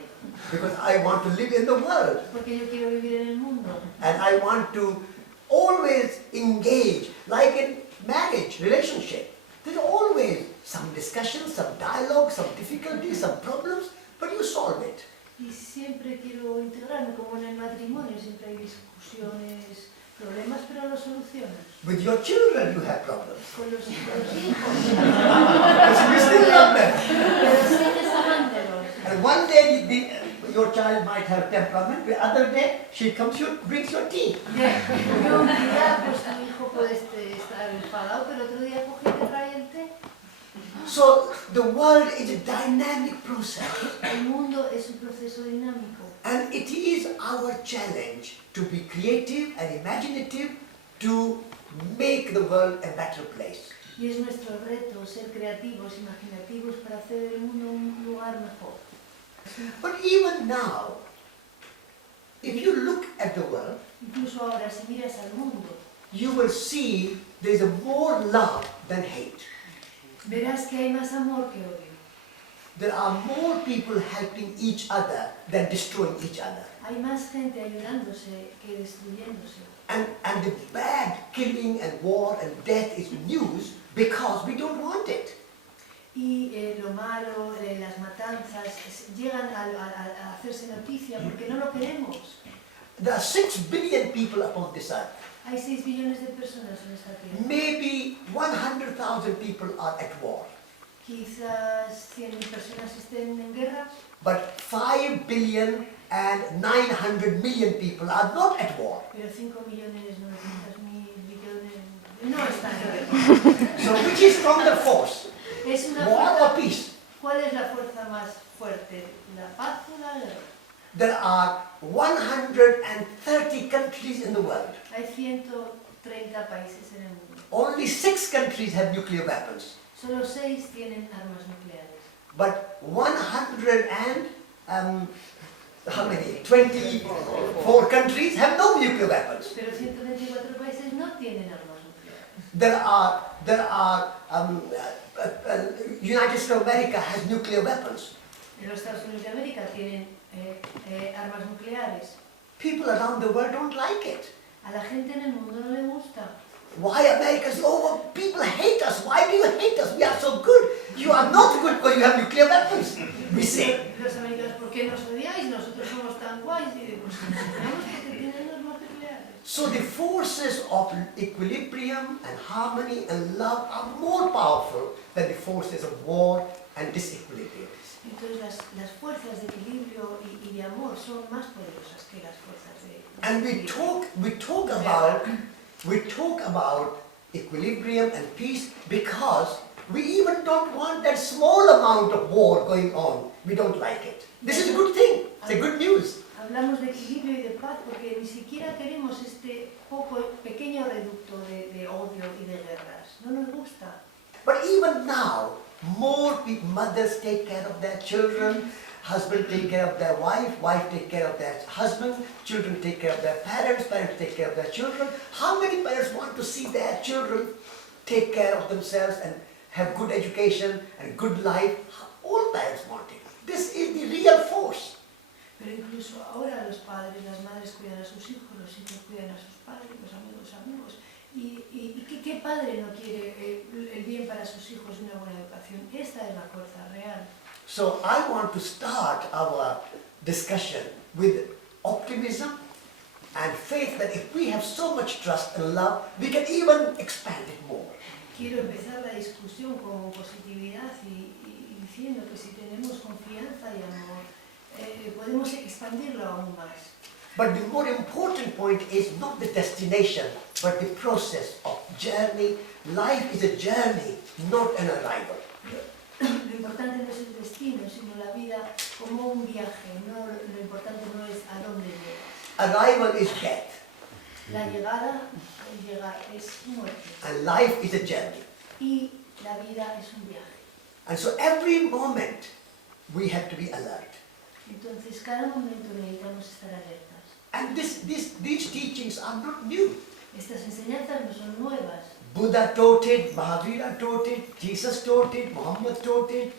Because I want to live in the world. Porque yo quiero vivir en el mundo. And I want to always engage, like in marriage, relationship. There's always some discussion, some dialogue, some difficulties, some problems, but you solve it. Y siempre quiero integrarme, como en el matrimonio, siempre hay discusiones, problemas, pero los solucionas. With your children you have problems. Con los hijos. Because you still love them. Pero sigues amándolos. And one day your child might have temperament, the other day she comes, brings your tea. Y un día pues tu hijo puede estar enfadado, pero otro día coge y te trae el té. So the world is a dynamic process. El mundo es un proceso dinámico. And it is our challenge to be creative and imaginative to make the world a better place. Y es nuestro reto ser creativos, imaginativos para hacer del mundo un lugar mejor. But even now, if you look at the world, Incluso ahora, si miras al mundo, you will see there is more love than hate. verás que hay más amor que odio. There are more people helping each other than destroying each other. Hay más gente ayudándose que destruyéndose. And the bad killing and war and death is news because we don't want it. Y lo malo, las matanzas, llegan a hacerse noticia porque no lo queremos. There are 6 billion people upon this earth. Hay 6 billones de personas en esta tierra. Maybe 100,000 people are at war. Quizás 100.000 personas estén en guerra, But 5 billion and 900 million people are not at war. pero 5.900.000 billones no están en guerra. So which is stronger force? Es una War fuerza. or peace? ¿Cuál es la fuerza más fuerte? ¿La paz o la guerra? There are 130 countries in the world. Hay 130 países en el mundo. Only 6 countries have nuclear weapons. Solo 6 tienen armas nucleares. But 100 and, how many? 24 countries have no nuclear weapons. Pero 124 países no tienen armas nucleares. There are United States of America has nuclear weapons. En los Estados Unidos de América tienen armas nucleares. People around the world don't like it. A la gente en el mundo no le gusta. Why America is over? People hate us. Why do you hate us? We are so good. You are not good because you have nuclear weapons. We say. Los americanos, ¿por qué nos odiáis? Nosotros somos tan guays. Y pues, odiamos porque tienen armas nucleares. So the forces of equilibrium and harmony and love are more powerful than the forces of war and disequilibrium. Entonces las fuerzas de equilibrio y de amor son más poderosas que las fuerzas de... And we talk about equilibrium and peace because we even don't want that small amount of war going on. We don't like it. This is a good thing. It's a good news. Hablamos de equilibrio y de paz porque ni siquiera queremos este pequeño reducto de odio y de guerras. No nos gusta. But even now, more mothers take care of their children, husband take care of their wife, wife take care of their husband, children take care of their parents, parents take care of their children. How many parents want to see their children take care of themselves and have good education and good life? All parents want it. This is the real force. Pero incluso ahora los padres, las madres cuidan a sus hijos cuidan a sus padres, los amigos. ¿Y qué padre no quiere el bien para sus hijos y una buena educación? Esta es la fuerza real. So I want to start our discussion with optimism and faith that if we have so much trust and love, we can even expand it more. Quiero empezar la discusión con positividad y diciendo que si tenemos confianza y amor, podemos expandirlo aún más. But the more important point is not the destination, but the process of journey. Life is a journey, not an arrival. Lo importante no es el destino, sino la vida como un viaje. No, lo importante no es a dónde llegas. Arrival is death, La llegada, el llegar, es muerte. and life is a journey. Y la vida es un viaje. And so every moment we have to be alert. Entonces, cada momento necesitamos estar alertas. And these teachings are not new. Estas enseñanzas no son nuevas. Buddha taught it, Mahavira taught it, Jesus taught it, Muhammad taught it,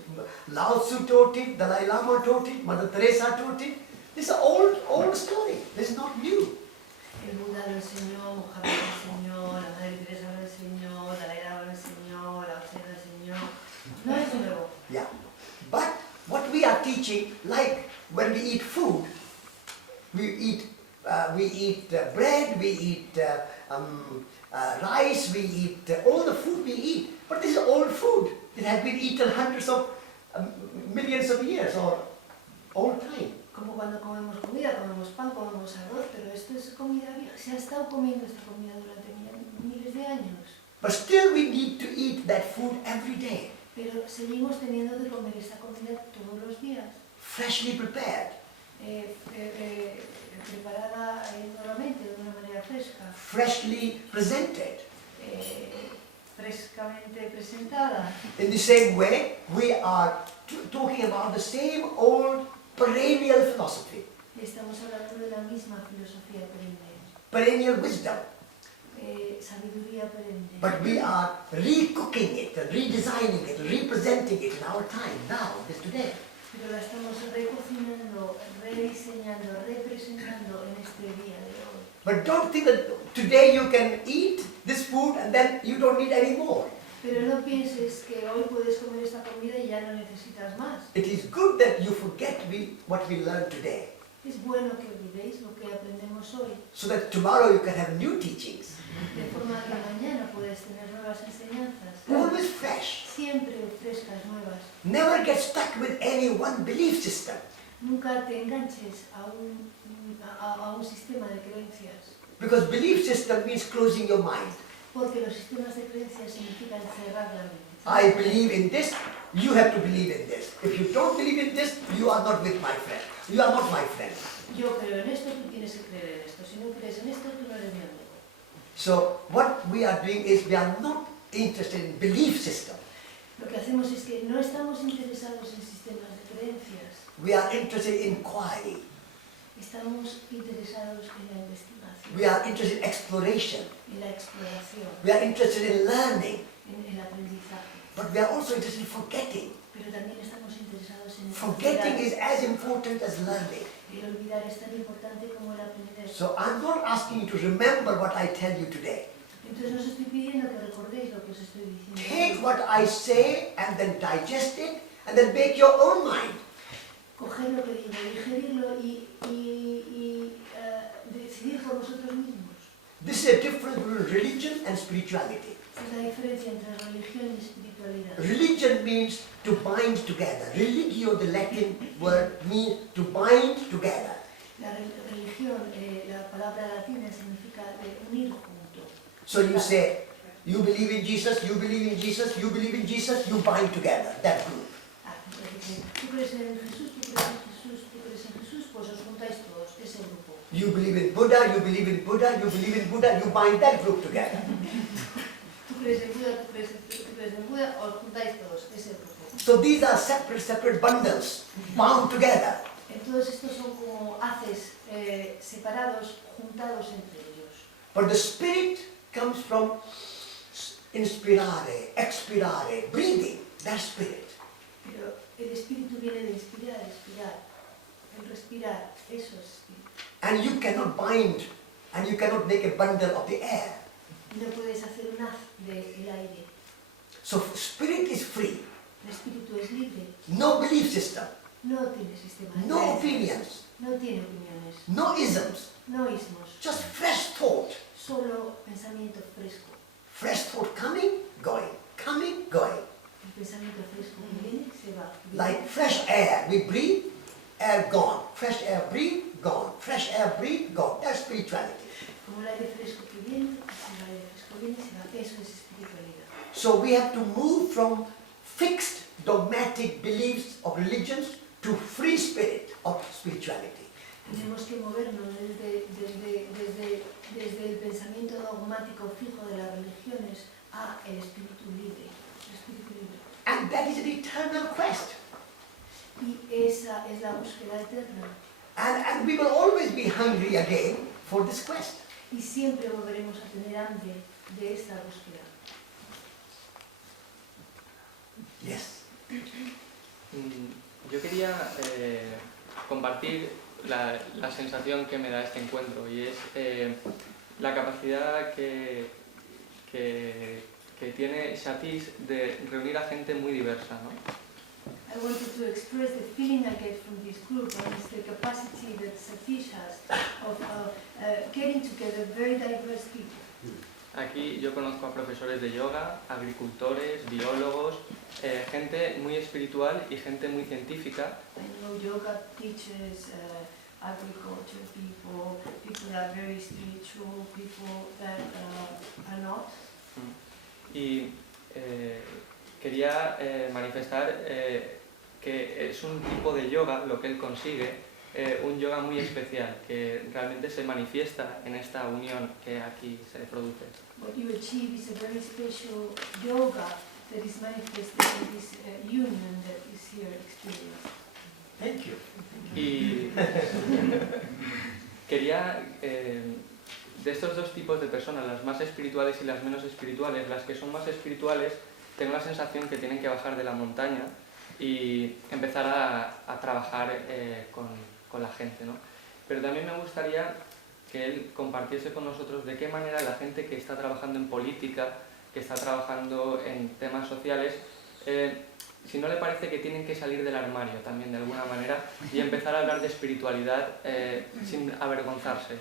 Lao Tzu taught it, Dalai Lama taught it, Mother Teresa taught it. This is an old story. This is not new. El Buda lo enseñó, Muhammad lo enseñó, la Madre Teresa lo enseñó, Dalai Lama lo enseñó, Lao Tzu lo enseñó. No es nuevo. Yeah. But what we are teaching, like when we eat food, we eat bread, we eat rice, we eat all the food we eat. But this is old food. It has been eaten hundreds of millions of years or all time. Como cuando comemos comida, comemos pan, comemos arroz, pero esto es comida vieja. Se ha estado comiendo esta comida durante miles de años. But still we need to eat that food every day, Pero seguimos teniendo que comer esta comida todos los días. freshly prepared, Preparada nuevamente de una manera fresca. freshly presented. Frescamente presentada. In the same way, we are talking about the same old perennial philosophy, Estamos hablando de la misma filosofía perenne, perennial wisdom. Sabiduría perenne. But we are recooking it, redesigning it, representing it in our time, now, this today. Pero la estamos recocinando, rediseñando, representando en este día de hoy. But don't think that today you can eat this food and then you don't need any more. Pero no pienses que hoy puedes comer esta comida y ya no necesitas más. It is good that you forget what we learned today, Es bueno que olvidéis lo que aprendemos hoy, so that tomorrow you can have new teachings, de forma que mañana puedes tener nuevas enseñanzas, always fresh. siempre frescas, nuevas. Never get stuck with any one belief system. Nunca te enganches a un sistema de creencias, Because belief system means closing your mind. porque los sistemas de creencias significan cerrar la mente. I believe in this, you have to believe in this. If you don't believe in this, you are not with my friend. You are not my friend. Yo creo en esto, tú tienes que creer en esto. Si no crees en esto, tú no eres mi amigo. So what we are doing is we are not interested in belief system. Lo que hacemos es que no estamos interesados en sistemas de creencias. We are interested in inquiry. Estamos interesados en la investigación, We are interested in exploration. en la exploración, We are interested in learning. en el aprendizaje. But we are also interested in forgetting. Pero también estamos interesados en el Forgetting olvidar. is as important as learning. El olvidar es tan importante como el aprender. So I'm not asking you to remember what I tell you today. Entonces no os estoy pidiendo que recordéis lo que os estoy diciendo. Take what I say and then digest it and then make your own mind. Coger lo que digo, digerirlo y decidir por vosotros mismos. This is a difference between religion and spirituality. Es la diferencia entre religión y espiritualidad. Religion means to bind together. Religio, the Latin word, means to bind together. La religión, la palabra latina significa de unir juntos. So you say, you believe in Jesus, you believe in Jesus, you believe in Jesus, you bind together, that group. Tú crees en Jesús, tú crees en Jesús, tú crees en Jesús, pues os juntáis todos, ese grupo. You believe in Buddha, you believe in Buddha, you believe in Buddha, you bind that group together. Tú tú crees en Buda, tú crees en Buda, os juntáis todos, es el grupo. So these are separate bundles bound together. Todos estos son como haces separados, juntados entre ellos. But the spirit comes from inspirare, expirare, breathing, that spirit. Pero el espíritu viene de inspirar, expirar. El respirar, eso es espíritu. And you cannot bind, and you cannot make a bundle of the air. Y no puedes hacer un haz del aire. So spirit is free. El espíritu es libre. No belief system, No tiene sistema de no creencias. opinions, No tiene opiniones. no isms, No ismos. just fresh thought. Solo pensamiento fresco. Fresh thought coming, going, coming, going. El pensamiento fresco que viene, se va. Like fresh air, we breathe, air gone. Fresh air, breathe, gone. Fresh air, breathe, gone. That's spirituality. Como el aire fresco que viene, se va, el aire fresco viene, se va. Eso es espiritualidad. So we have to move from fixed dogmatic beliefs of religions to free spirit of spirituality. Tenemos que movernos desde el pensamiento dogmático fijo de las religiones a el espíritu libre. El espíritu libre. And that is an eternal quest. Y esa es la búsqueda eterna. And we will always be hungry again for this quest. Y siempre volveremos a tener hambre de esta búsqueda. Yes. Yo quería compartir la sensación que me da este encuentro y es la capacidad que tiene Satish de reunir a gente muy diversa, ¿no? I wanted to express the feeling I get from this group, and it's the capacity that Satish has of getting together very diverse people. Aquí yo conozco a profesores de yoga, agricultores, biólogos, gente muy espiritual y gente muy científica. I know yoga teachers, agriculture people, people that are very spiritual, people that are not. Y quería manifestar que es un tipo de yoga, lo que él consigue, un yoga muy especial, que realmente se manifiesta en esta unión que aquí se produce. What you achieve is a very special yoga that is manifested in this union that is here experienced. Thank you. Y quería, de estos dos tipos de personas, las más espirituales y las menos espirituales, las que son más espirituales, tengo la sensación que tienen que bajar de la montaña y empezar a trabajar con la gente, ¿no? Pero también me gustaría que él compartiese con nosotros de qué manera la gente que está trabajando en política, que está trabajando en temas sociales, si no le parece que tienen que salir del armario también de alguna manera y empezar a hablar de espiritualidad sin avergonzarse.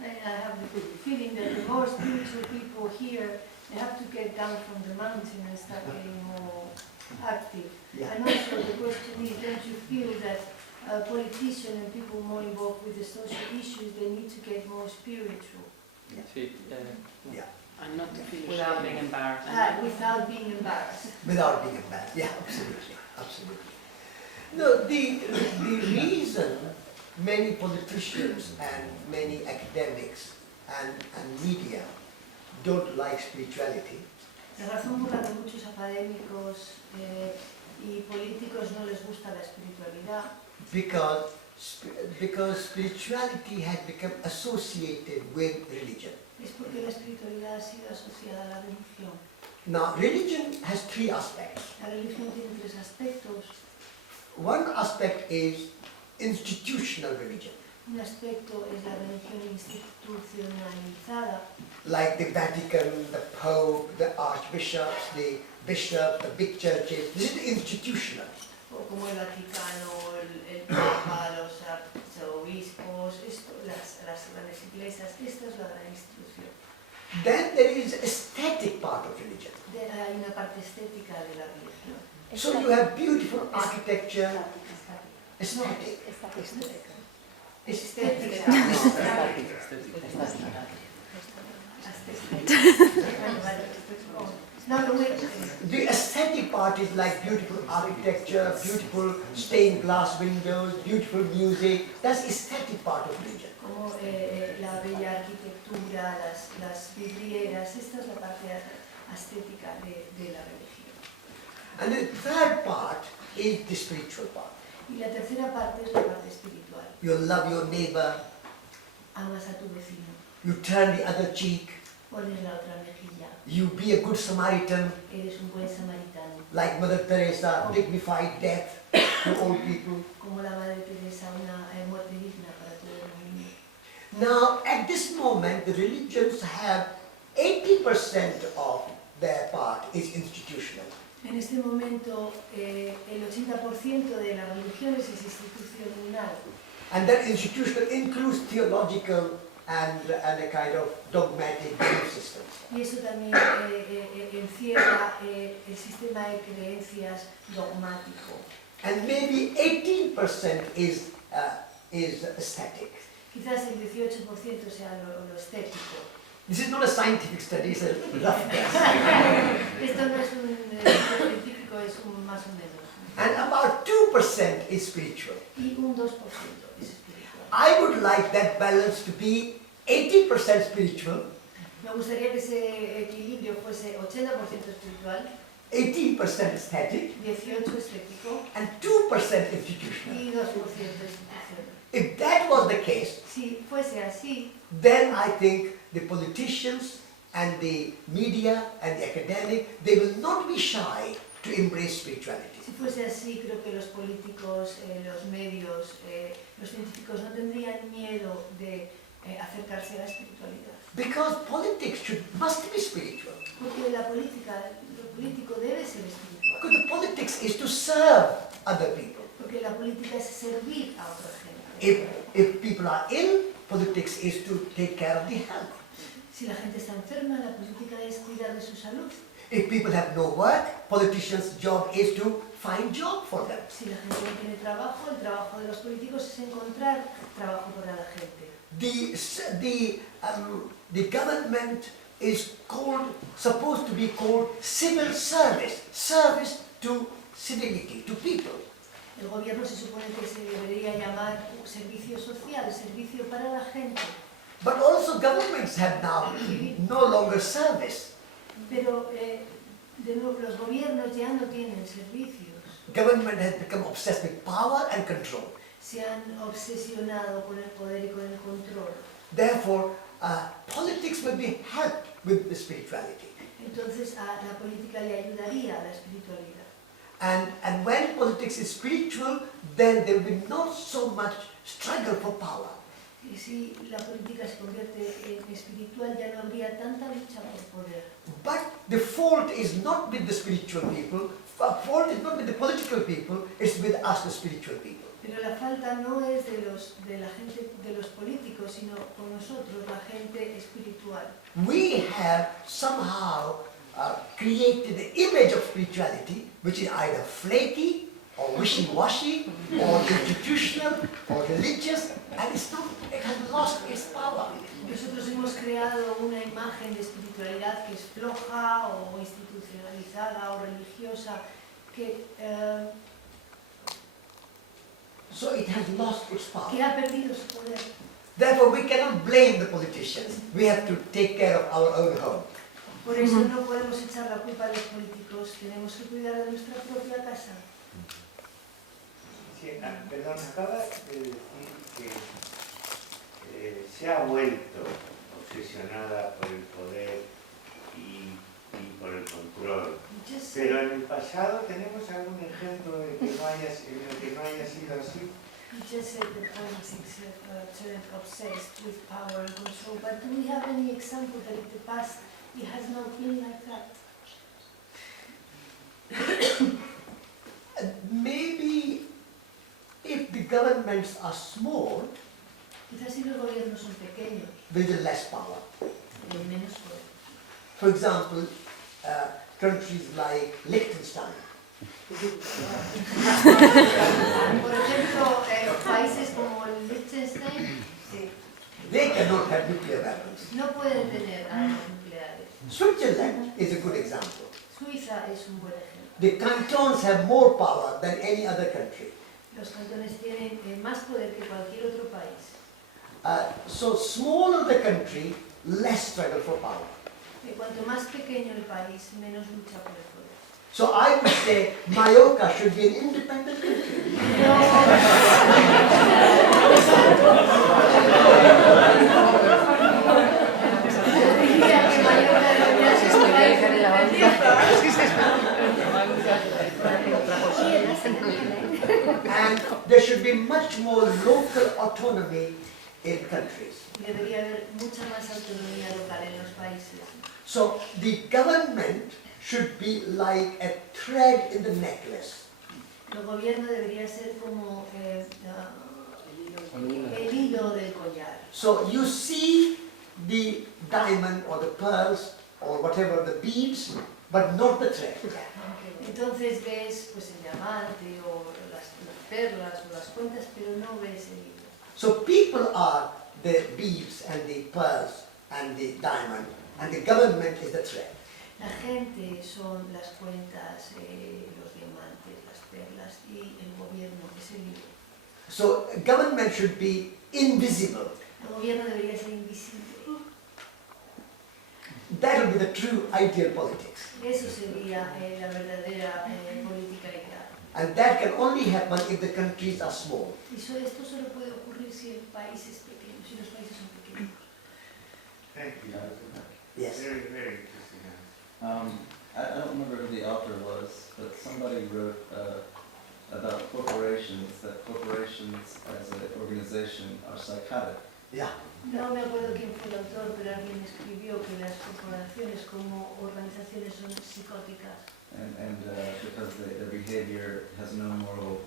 I have the feeling that the more spiritual people here, they have to get down from the mountain and start getting more active. Yeah. And also the question is, don't you feel that politicians and people more involved with the social issues, they need to get more spiritual? Sí, Yeah. And not to feel without being embarrassed. Without being embarrassed. Without being embarrassed. Yeah, absolutely. Absolutely. No, the reason many politicians and many academics and media don't like spirituality La razón por la que muchos académicos y políticos no les gusta la espiritualidad because spirituality has become associated with religion. es porque la espiritualidad ha sido asociada a la religión. Now, religion has three aspects. La religión tiene tres aspectos. One aspect is institutional religion, Un aspecto es la religión institucionalizada, like the Vatican, the Pope, the archbishops, the bishops, the big churches. This is institutional. o como el Vaticano, el Papa, los arzobispos, las grandes iglesias. Esta es la gran institución. Then there is aesthetic part of religion. Hay una parte estética de la religión. So you have beautiful architecture, aesthetic. Estética. The aesthetic part is like beautiful architecture, beautiful stained glass windows, beautiful music. That's aesthetic part of religion. Como la bella arquitectura, las vidrieras, esta es la parte ascética de la religión. And the third part is the spiritual part. Y la tercera parte es la parte espiritual. You love your neighbor, Amas a tu vecino, you turn the other cheek, pones la otra mejilla, you be a good Samaritan, eres un buen samaritano. like Mother Teresa, dignified death to old people. Como la Madre Teresa, una muerte digna para todo el mundo. Now, at this moment, the religions have 80% of their part is institutional. En este momento, el 80% de las religiones es institucional. And that institutional includes theological and a kind of dogmatic belief system. Y eso también encierra el sistema de creencias dogmático. And maybe 18% is aesthetic. Quizás el 18% sea lo estético. This is not a scientific study, it's a rough guess. Esto no es un estudio científico, es un más o menos. And about 2% is spiritual. Y un 2% es espiritual. I would like that balance to be 80% spiritual, Me gustaría que ese equilibrio fuese 80% espiritual, 18% aesthetic, 18% estético and 2% institutional. y 2% institucional. If that was the case, Si fuese así, then I think the politicians and the media and the academic, they will not be shy to embrace spirituality. si fuese así, creo que los políticos, los medios, los científicos no tendrían miedo de acercarse a la espiritualidad. Because politics must be spiritual. Porque la política, lo político debe ser espiritual. Because the politics is to serve other people. Porque la política es servir a otra gente. If people are ill, politics is to take care of the health. Si la gente está enferma, la política es cuidar de su salud. If people have no work, politicians' job is to find job for them. Si la gente no tiene trabajo, el trabajo de los políticos es encontrar trabajo para la gente. The government is supposed to be called civil service, service to civility, to people. El gobierno se supone que se debería llamar servicio social, servicio para la gente. But also governments have now no longer service. Pero de nuevo, los gobiernos ya no tienen servicios. Government has become obsessed with power and control. Se han obsesionado con el poder y con el control. Therefore, politics will be helped with the spirituality. Entonces a la política le ayudaría a la espiritualidad. And when politics is spiritual, then there will be not so much struggle for power. Y si la política se convierte en espiritual, ya no habría tanta lucha por poder. But the fault is not with the spiritual people, the fault is not with the political people, it's with us, the spiritual people. Pero la falta no es de la gente, de los políticos, sino con nosotros, la gente espiritual. We have somehow created the image of spirituality, which is either flaky, or wishy-washy, or institutional, or religious, and it has lost its power. Nosotros hemos creado una imagen de espiritualidad que es floja o institucionalizada o religiosa, que So it has lost its power. ha perdido su poder. Therefore, we cannot blame the politicians. We have to take care of our own home. Por eso no podemos echar la culpa a los políticos, tenemos que cuidar de nuestra propia casa. Sí, perdón, acabas de decir que se ha vuelto obsesionada por el poder y por el control. Pero en el pasado tenemos algún ejemplo de que no haya sido así. You just said that politics turned obsessed with power and control, but do we have any example that in the past it has not been like that? Maybe if the governments are small, Quizás si los gobiernos son pequeños, with less power. hay menos poder. For example, countries like Liechtenstein. Por ejemplo, países como Liechtenstein They cannot have nuclear weapons. no pueden tener armas nucleares. Switzerland is a good example. Suiza es un buen ejemplo. The cantons have more power than any other country. Los cantones tienen más poder que cualquier otro país. So smaller the country, less struggle for power. Que cuanto más pequeño el país, menos lucha por el poder. So I would say Mallorca should be an independent country. Diría que Mallorca debería ser un país independiente. And there should be much more local autonomy in countries. Debería haber mucha más autonomía local en los países. So the government should be like a thread in the necklace. El gobierno debería ser como el hilo del collar. So you see the diamond or the pearls or whatever the beads, but not the thread. Entonces ves pues el diamante o las perlas o las cuentas, pero no ves el hilo. So people are the beads and the pearls and the diamond, and the government is the thread. La gente son las cuentas, los diamantes, las perlas y el gobierno es el hilo. So government should be invisible. El gobierno debería ser invisible. That would be the true ideal politics. Eso sería la verdadera política ideal. And that can only happen if the countries are small. Y esto solo puede ocurrir si el país es pequeño, si los países son pequeños. Thank you. Yes. Very, very interesting. I don't remember who the author was, but somebody wrote about corporations, that corporations as an organization are psychotic. Yeah. No me acuerdo quién fue el autor, pero alguien escribió que las corporaciones como organizaciones son psicóticas. And because their behavior has no moral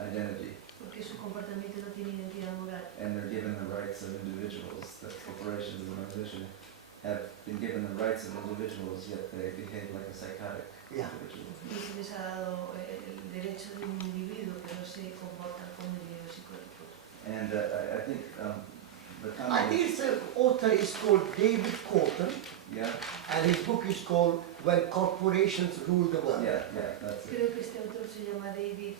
identity, Porque su comportamiento no tiene identidad moral. and they're given the rights of individuals, that corporations and organizations have been given the rights of individuals, yet they behave like a psychotic Yeah. individual. Y se les ha dado el derecho de un individuo, pero se comportan como individuos psicóticos. And I think the I comment think is, the author is called David Corton, yeah, and his book is called When Corporations Rule the World. yeah, that's it. Creo que este autor se llama David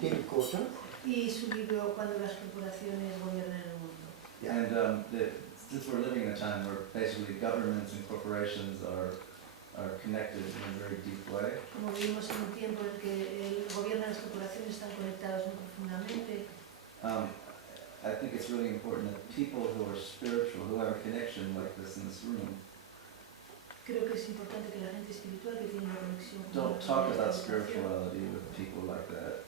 David Corton. y su libro Cuando las corporaciones gobiernan el mundo. Yeah. And since we're living in a time where basically governments and corporations are connected in a very deep way, Como vivimos en un tiempo en el que el gobierno y las corporaciones están conectados muy profundamente, I think it's really important that people who are spiritual, who have a connection like this in this room, creo que es importante que la gente espiritual que tiene una conexión con don't la talk about corporación, spirituality with people like that,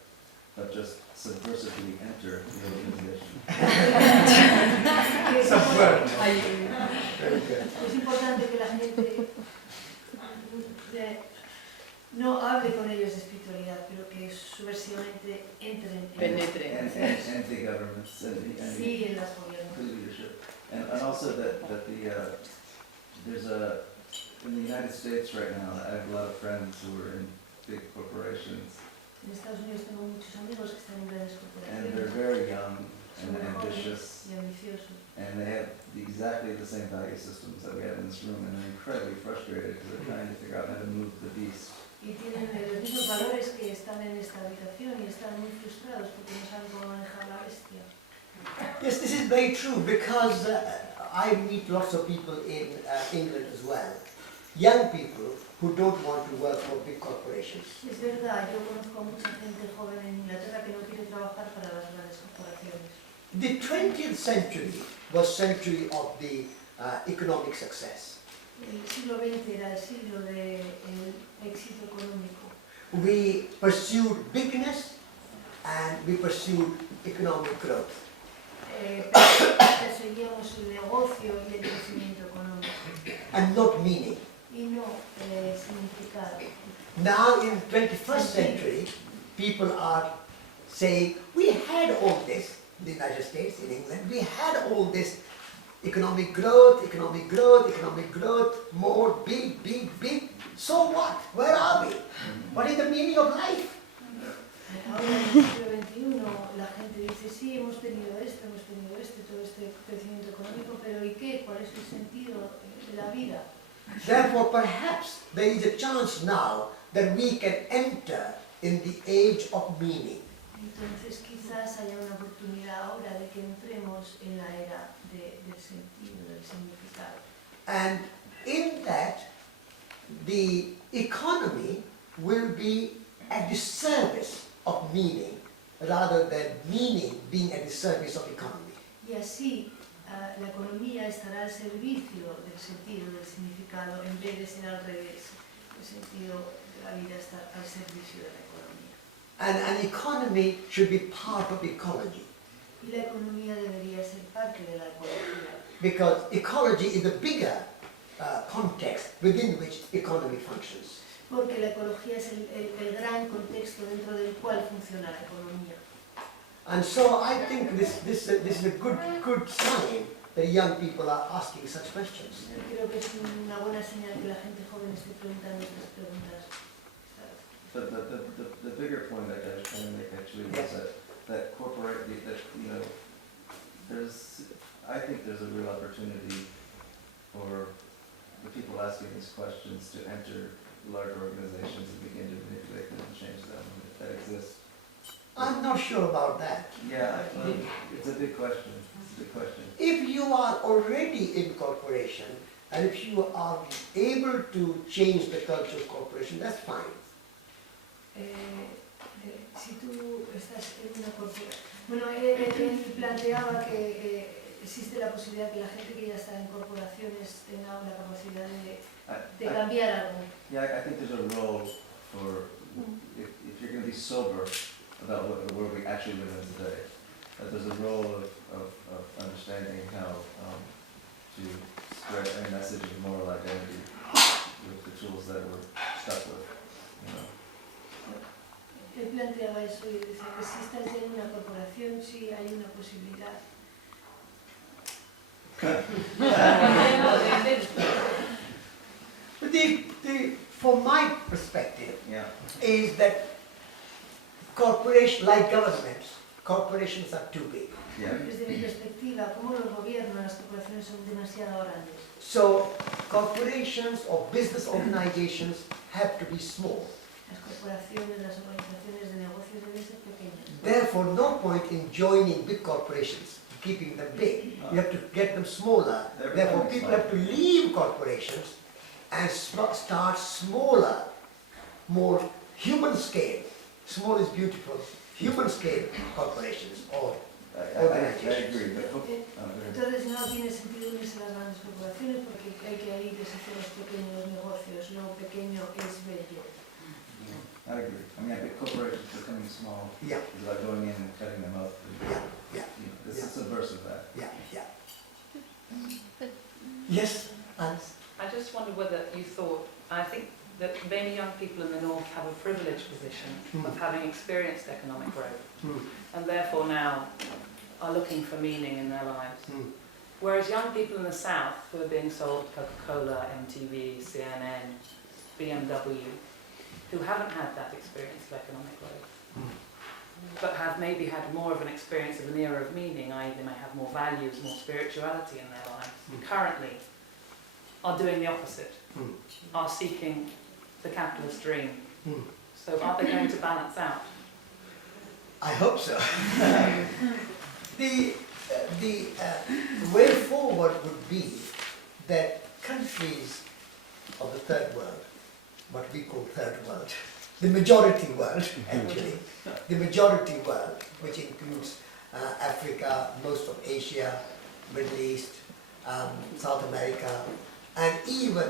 but just subversively enter the organization. que es Subvert. importante- Very good. es importante que la gente no hable con ellos de espiritualidad, pero que subversivamente entren Penetre. And the governments and sí en las gobiernos. the leadership. And also that there's in the United States right now, I have a lot of friends who are in big corporations, En Estados Unidos tengo muchos amigos que están en grandes and they're corporaciones, very young son and muy ambitious, jóvenes y ambiciosos. and they have exactly the same value systems that we have in this room, and they're incredibly frustrated because they're trying to figure out how to move the beast. Y tienen los mismos valores que están en esta habitación y están muy frustrados porque no saben cómo manejar la bestia. Yes, this is very true because I meet lots of people in England as well. Young people who don't want to work for big corporations. Es verdad, yo conozco a mucha gente joven en Inglaterra que no quiere trabajar para las grandes corporaciones. The 20th century was century of the economic success. El siglo XX era el siglo del éxito económico. We pursued bigness and we pursued economic growth. Perseguíamos el negocio y el crecimiento económico And not meaning. y no significado. Now in 21st century, people are saying, we had all this in the United States, in England, we had all this economic growth, more, big. So what? Where are we? What is the meaning of life? Ahora en el siglo XXI la gente dice, sí, hemos tenido todo este crecimiento económico, pero ¿y qué? ¿Cuál es el sentido de la vida? Therefore, perhaps there is a chance now that we can enter in the age of meaning. Entonces quizás haya una oportunidad ahora de que entremos en la era del sentido, del significado. And in that the economy will be at the service of meaning rather than meaning being at the service of economy. Y así la economía estará al servicio del sentido, del significado, en vez de ser al revés. El sentido de la vida está al servicio de la economía. And an economy should be part of ecology, Y la economía debería ser parte de la ecología. because ecology is the bigger context within which economy functions. Porque la ecología es el gran contexto dentro del cual funciona la economía. And so I think this is a good sign that young people are asking such questions. Creo que es una buena señal que la gente joven esté preguntando estas preguntas. But the bigger point that I was trying to make actually was that I think there's a real opportunity for the people asking these questions to enter large organizations and begin to manipulate them and change them, if that exists. I'm not sure about that. Yeah, it's a big question. It's a big question. If you are already in corporation and if you are able to change the culture of corporation, that's fine. Si tú estás en una corporación... Bueno, él planteaba que existe la posibilidad que la gente que ya está en corporaciones tenga la capacidad de cambiar algo. Yeah, I think there's a role for, if you're going to be sober about what the world we actually live in today, that there's a role of understanding how to spread a message of moral identity with the tools that we're stuck with, you know. Él planteaba eso y decía que si estás ya en una corporación, sí hay una posibilidad. From my perspective, Yeah. is that corporations, like governments, corporations are too big. Yeah. Desde mi perspectiva, como los gobiernos, las corporaciones son demasiado grandes. So corporations or business organizations have to be small. Las corporaciones, las organizaciones de negocios deben ser pequeñas. Therefore, no point in joining big corporations, keeping them big. You have to get them smaller. They're Therefore, becoming people have to leave corporations and start smaller, more human scale. Small is beautiful. Human scale corporations or I organizations. agree, but Entonces no tiene sentido unirse a las grandes corporaciones porque hay que ir hacia los pequeños negocios. Lo pequeño es bello. I agree. I mean, I think corporations becoming small Yeah, is like going in and cutting them up. yeah, This is subversive of that. yeah. Yes, Alice? I just wondered whether you thought, I think that many young people in the North have a privileged position of having experienced economic growth and therefore now are looking for meaning in their lives. Whereas young people in the South who are being sold Coca-Cola, MTV, CNN, BMW, who haven't had that experience of economic growth, but have maybe had more of an experience of an era of meaning, i.e. they may have more values, more spirituality in their lives, currently are doing the opposite, are seeking the capitalist dream. So are they going to balance out? I hope so. The way forward would be that countries of the third world, what we call third world, the majority world actually, the majority world, which includes Africa, most of Asia, Middle East, South America, and even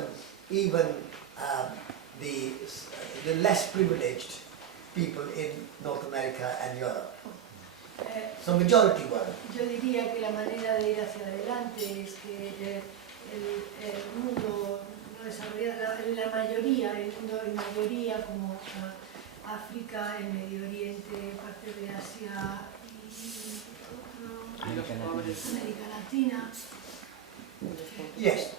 the less privileged people in North America and Europe. So majority world. Yo diría que la manera de ir hacia adelante es que el mundo no desarrollado, la mayoría, el mundo en mayoría como África, el Medio Oriente, parte de Asia y América Latina. Yes,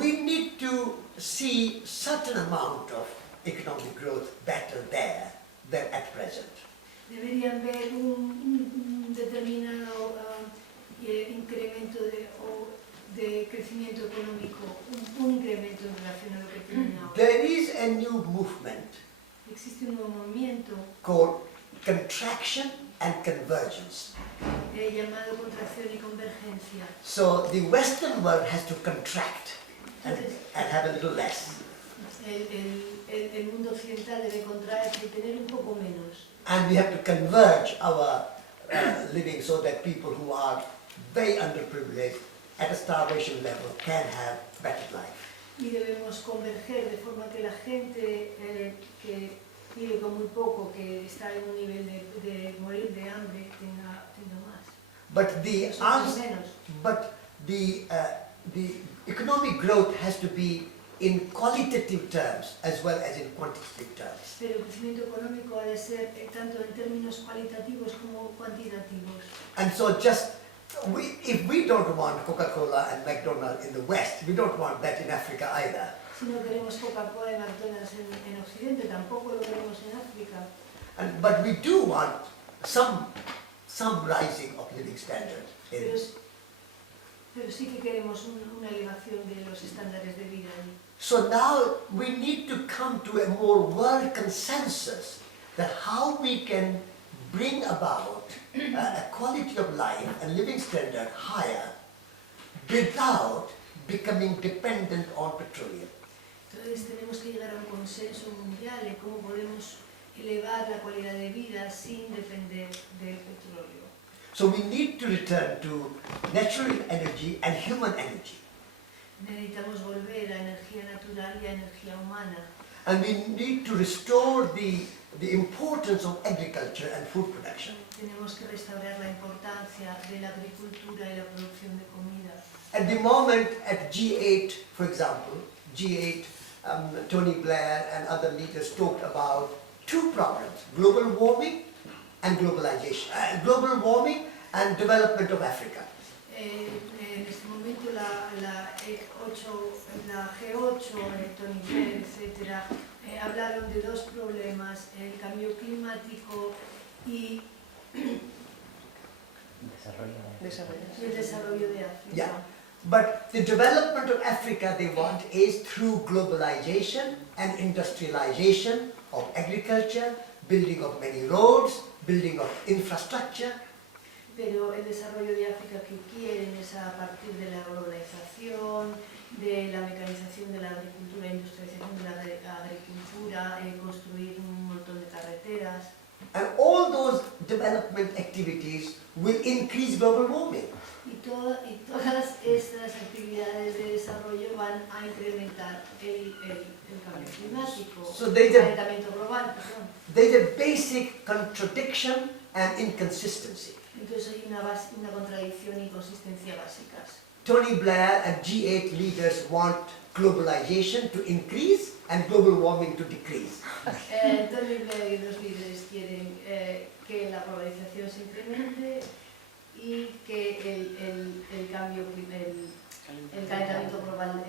we need to see certain amount of economic growth better there than at present. Deberían ver un determinado incremento de crecimiento económico, un incremento en relación a lo que tienen ahora. There is a new movement Existe un nuevo movimiento called contraction and convergence. llamado contracción y convergencia. So the Western world has to contract and have a little less. El mundo occidental debe contraerse y tener un poco menos. And we have to converge our living so that people who are very underprivileged at a starvation level can have better life. Y debemos converger de forma que la gente que vive con muy poco, que está en un nivel de morir de hambre, tenga más. But the economic growth has to be in qualitative terms as well as in quantitative terms. Pero el crecimiento económico ha de ser tanto en términos cualitativos como cuantitativos. And so if we don't want Coca-Cola and McDonald's in the West, we don't want that in Africa either. Si no queremos Coca-Cola y McDonald's en Occidente, tampoco lo queremos en África. But we do want some rising of living standards. Pero sí que queremos una elevación de los estándares de vida allí. So now we need to come to a more world consensus that how we can bring about a quality of life and living standard higher without becoming dependent on petroleum. Entonces tenemos que llegar a un consenso mundial en cómo podemos elevar la calidad de vida sin depender del petróleo. So we need to return to natural energy and human energy. Necesitamos volver a energía natural y a energía humana. And we need to restore the importance of agriculture and food production. Tenemos que restaurar la importancia de la agricultura y la producción de comida. At the moment at G8, for example, G8, Tony Blair and other leaders talked about two problems, global warming and globalization, global warming and development of Africa. En este momento la G8, Tony Blair, etc., hablaron de dos problemas, el cambio climático y el desarrollo de África. Yeah, but the development of Africa they want is through globalization and industrialization of agriculture, building of many roads, building of infrastructure. Pero el desarrollo de África que quieren es a partir de la globalización, de la mecanización de la agricultura, industrialización de la agricultura, construir un montón de carreteras. And all those development activities will increase global warming. Y todas estas actividades de desarrollo van a incrementar el cambio climático, So el there's a- calentamiento global. Perdón. There's a basic contradiction and inconsistency. Entonces hay una contradicción y inconsistencia básicas. Tony Blair and G8 leaders want globalization to increase and global warming to decrease. Tony Blair y los líderes quieren que la globalización se incremente y que el calentamiento global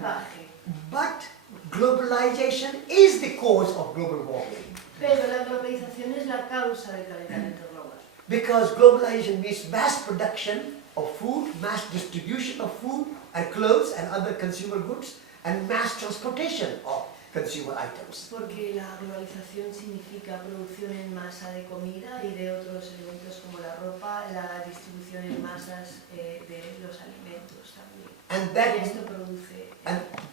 baje. But globalization is the cause of global warming. Pero la globalización es la causa del calentamiento global. Because globalization means mass production of food, mass distribution of food and clothes and other consumer goods, and mass transportation of consumer items. Porque la globalización significa producción en masa de comida y de otros elementos como la ropa, la distribución en masas de los alimentos también. And Y esto produce...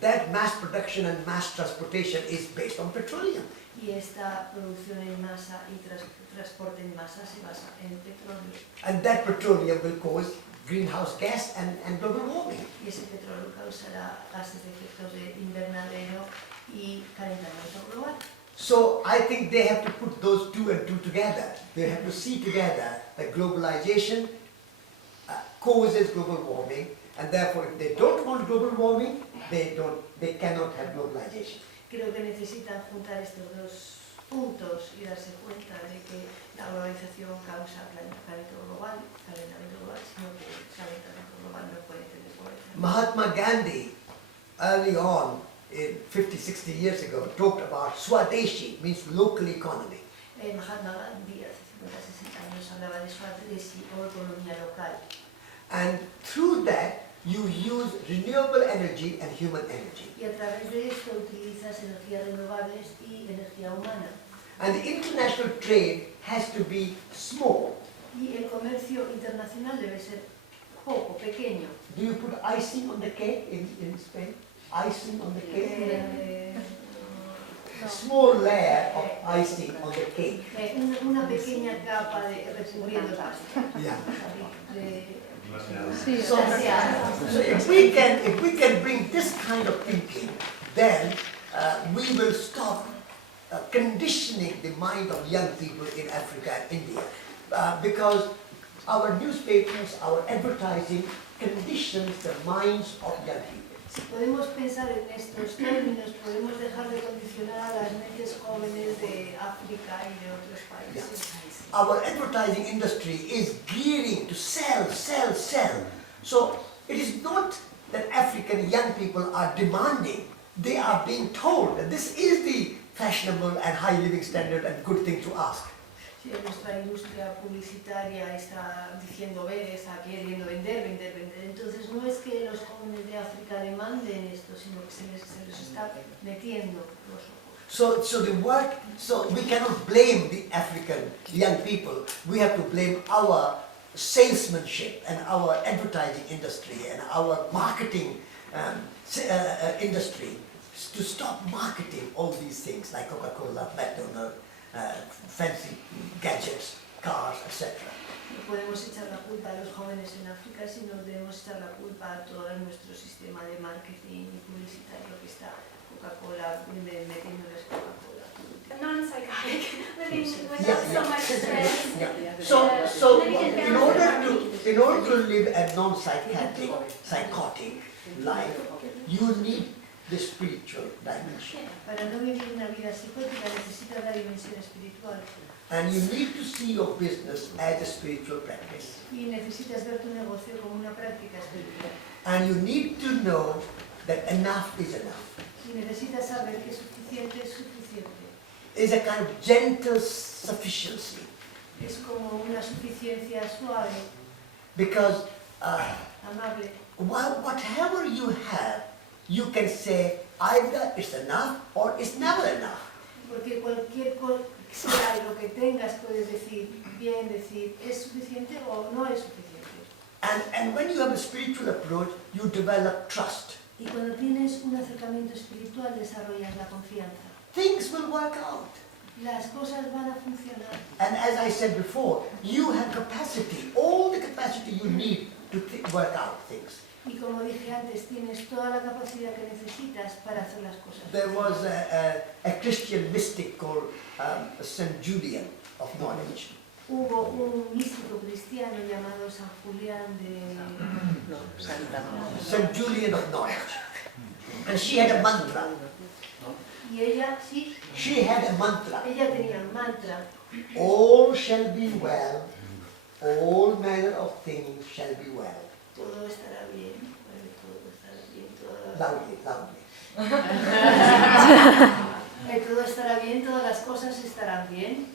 that mass production and mass transportation is based on petroleum. Y esta producción en masa y transporte en masa se basa en petróleo. And that petroleum will cause greenhouse gas and global warming. Y ese petróleo causará gases de efectos de invernadero y calentamiento global. So I think they have to put those two and two together. They have to see together that globalization causes global warming, and therefore if they don't want global warming, they cannot have globalization. Creo que necesitan juntar estos dos puntos y darse cuenta de que la globalización causa calentamiento global, sino que el calentamiento global no puede tener pobreza. Mahatma Gandhi, early on, 50, 60 years ago, talked about Swadeshi, means local economy. Mahatma Gandhi hace 50-60 años hablaba de Swadeshi o economía local. And through that, you use renewable energy and human energy. Y a través de esto utilizas energías renovables y energía humana. And the international trade has to be small. Y el comercio internacional debe ser poco, pequeño. Do you put icing on the cake in Spain? Icing on the cake? A small layer of icing on the cake. Una pequeña capa de recubriendo el pastel. Yeah. Sí, So if we can bring this kind of thinking, then we will stop conditioning the mind of young people in Africa and India. Because our newspapers, our advertising conditions the minds of young people. Si podemos pensar en estos términos, podemos dejar de condicionar a las mentes jóvenes de África y de otros países. Our advertising industry is gearing to sell. So it is not that African young people are demanding, they are being told that this is the fashionable and high living standard and good thing to ask. Si nuestra industria publicitaria está diciendo, está queriendo vender, entonces no es que los jóvenes de África demanden esto, sino que se les está metiendo los ojos. So we cannot blame the African young people. We have to blame our salesmanship and our advertising industry and our marketing industry to stop marketing all these things like Coca-Cola, McDonald's, fancy gadgets, cars, etc. No podemos echar la culpa a los jóvenes en África, sino debemos echar la culpa a todo nuestro sistema de marketing y publicitario que está Coca-Cola, metiéndoles Coca-Cola. A non-psychotic, living without so much stress. So in order to live a psychotic life, you need the spiritual dimension. Para no vivir una vida psicótica necesitas la dimensión espiritual. And you need to see your business as a spiritual practice. Y necesitas ver tu negocio como una práctica espiritual. And you need to know that enough is enough. Y necesitas saber que suficiente es suficiente. It's a kind of gentle sufficiency. Es como una suficiencia suave, Because amable. whatever you have, you can say either it's enough or it's never enough. Porque cualquier cosa, sea lo que tengas, puedes decir, bien decir, es suficiente o no es suficiente. And when you have a spiritual approach, you develop trust. Y cuando tienes un acercamiento espiritual, desarrollas la confianza. Things will work out. Las cosas van a funcionar. And as I said before, you have capacity, all the capacity you need to work out things. Y como dije antes, tienes toda la capacidad que necesitas para hacer las cosas. There was a Christian mystic called St. Julian of Knowledge. Hubo un místico cristiano llamado San Julián de... St. Julian of Knowledge. And she had a mantra. Y ella, sí, She had a mantra. ella tenía un mantra. All shall be well, all manner of things shall be well. Todo estará bien, todo estará bien, Loudly. todo estará bien, todas las cosas estarán bien.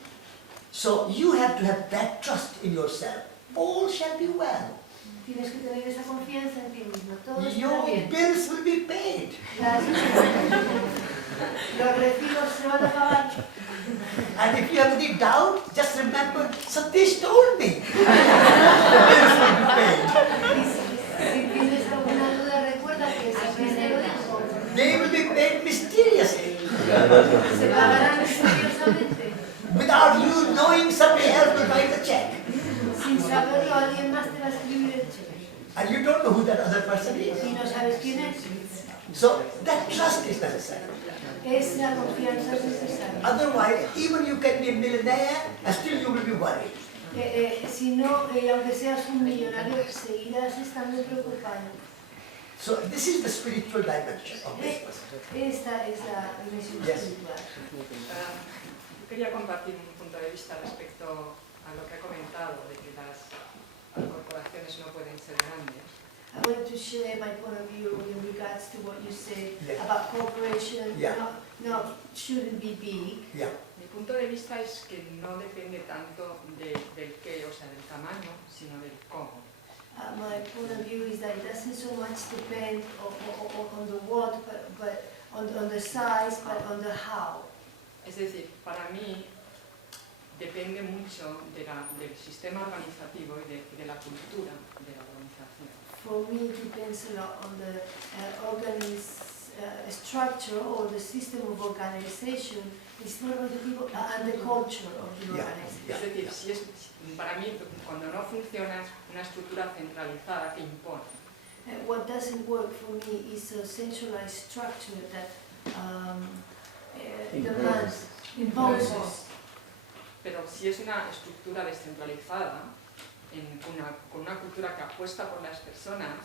So you have to have that trust in yourself. All shall be well. Tienes que tener esa confianza en ti mismo, todo estará Your bien. bills will be paid. Los recibos se van a pagar. And if you have any doubt, just remember, Satish told me. The bills will be paid. Si tienes alguna duda, recuerda que Satish te lo dijo. They will be paid mysteriously. Se pagarán misteriosamente. Without you knowing, somebody else will write the check. Sin saberlo, alguien más te va a escribir el cheque. And you don't know who that other person is. Y no sabes quién es. So that trust is necessary. Esa confianza es necesaria. Otherwise, even you can be a millionaire and still you will be worried. Si no, aunque seas un millonario, seguirás estando preocupado. So this is the spiritual dimension of business. Esta es la dimensión Yes. espiritual. Quería compartir un punto de vista respecto a lo que ha comentado de que las corporaciones no pueden ser grandes. I want to share my point of view in regards to what you said Yeah. about corporations. Yeah. No, shouldn't be big. Yeah. Mi punto de vista es que no depende tanto del qué, o sea, del tamaño, sino del cómo. My point of view is that it doesn't so much depend on the what, but on the size, but on the how. Es decir, para mí, depende mucho del sistema organizativo y de la cultura de la organización. For me, it depends a lot on the structure or the system of organization, it's not organizativo, and the culture of the organization. Es decir, para mí, cuando no funciona, es una estructura centralizada que impone. What doesn't work for me is a centralized structure that demands, imposes. Pero si es una estructura descentralizada, con una cultura que apuesta por las personas,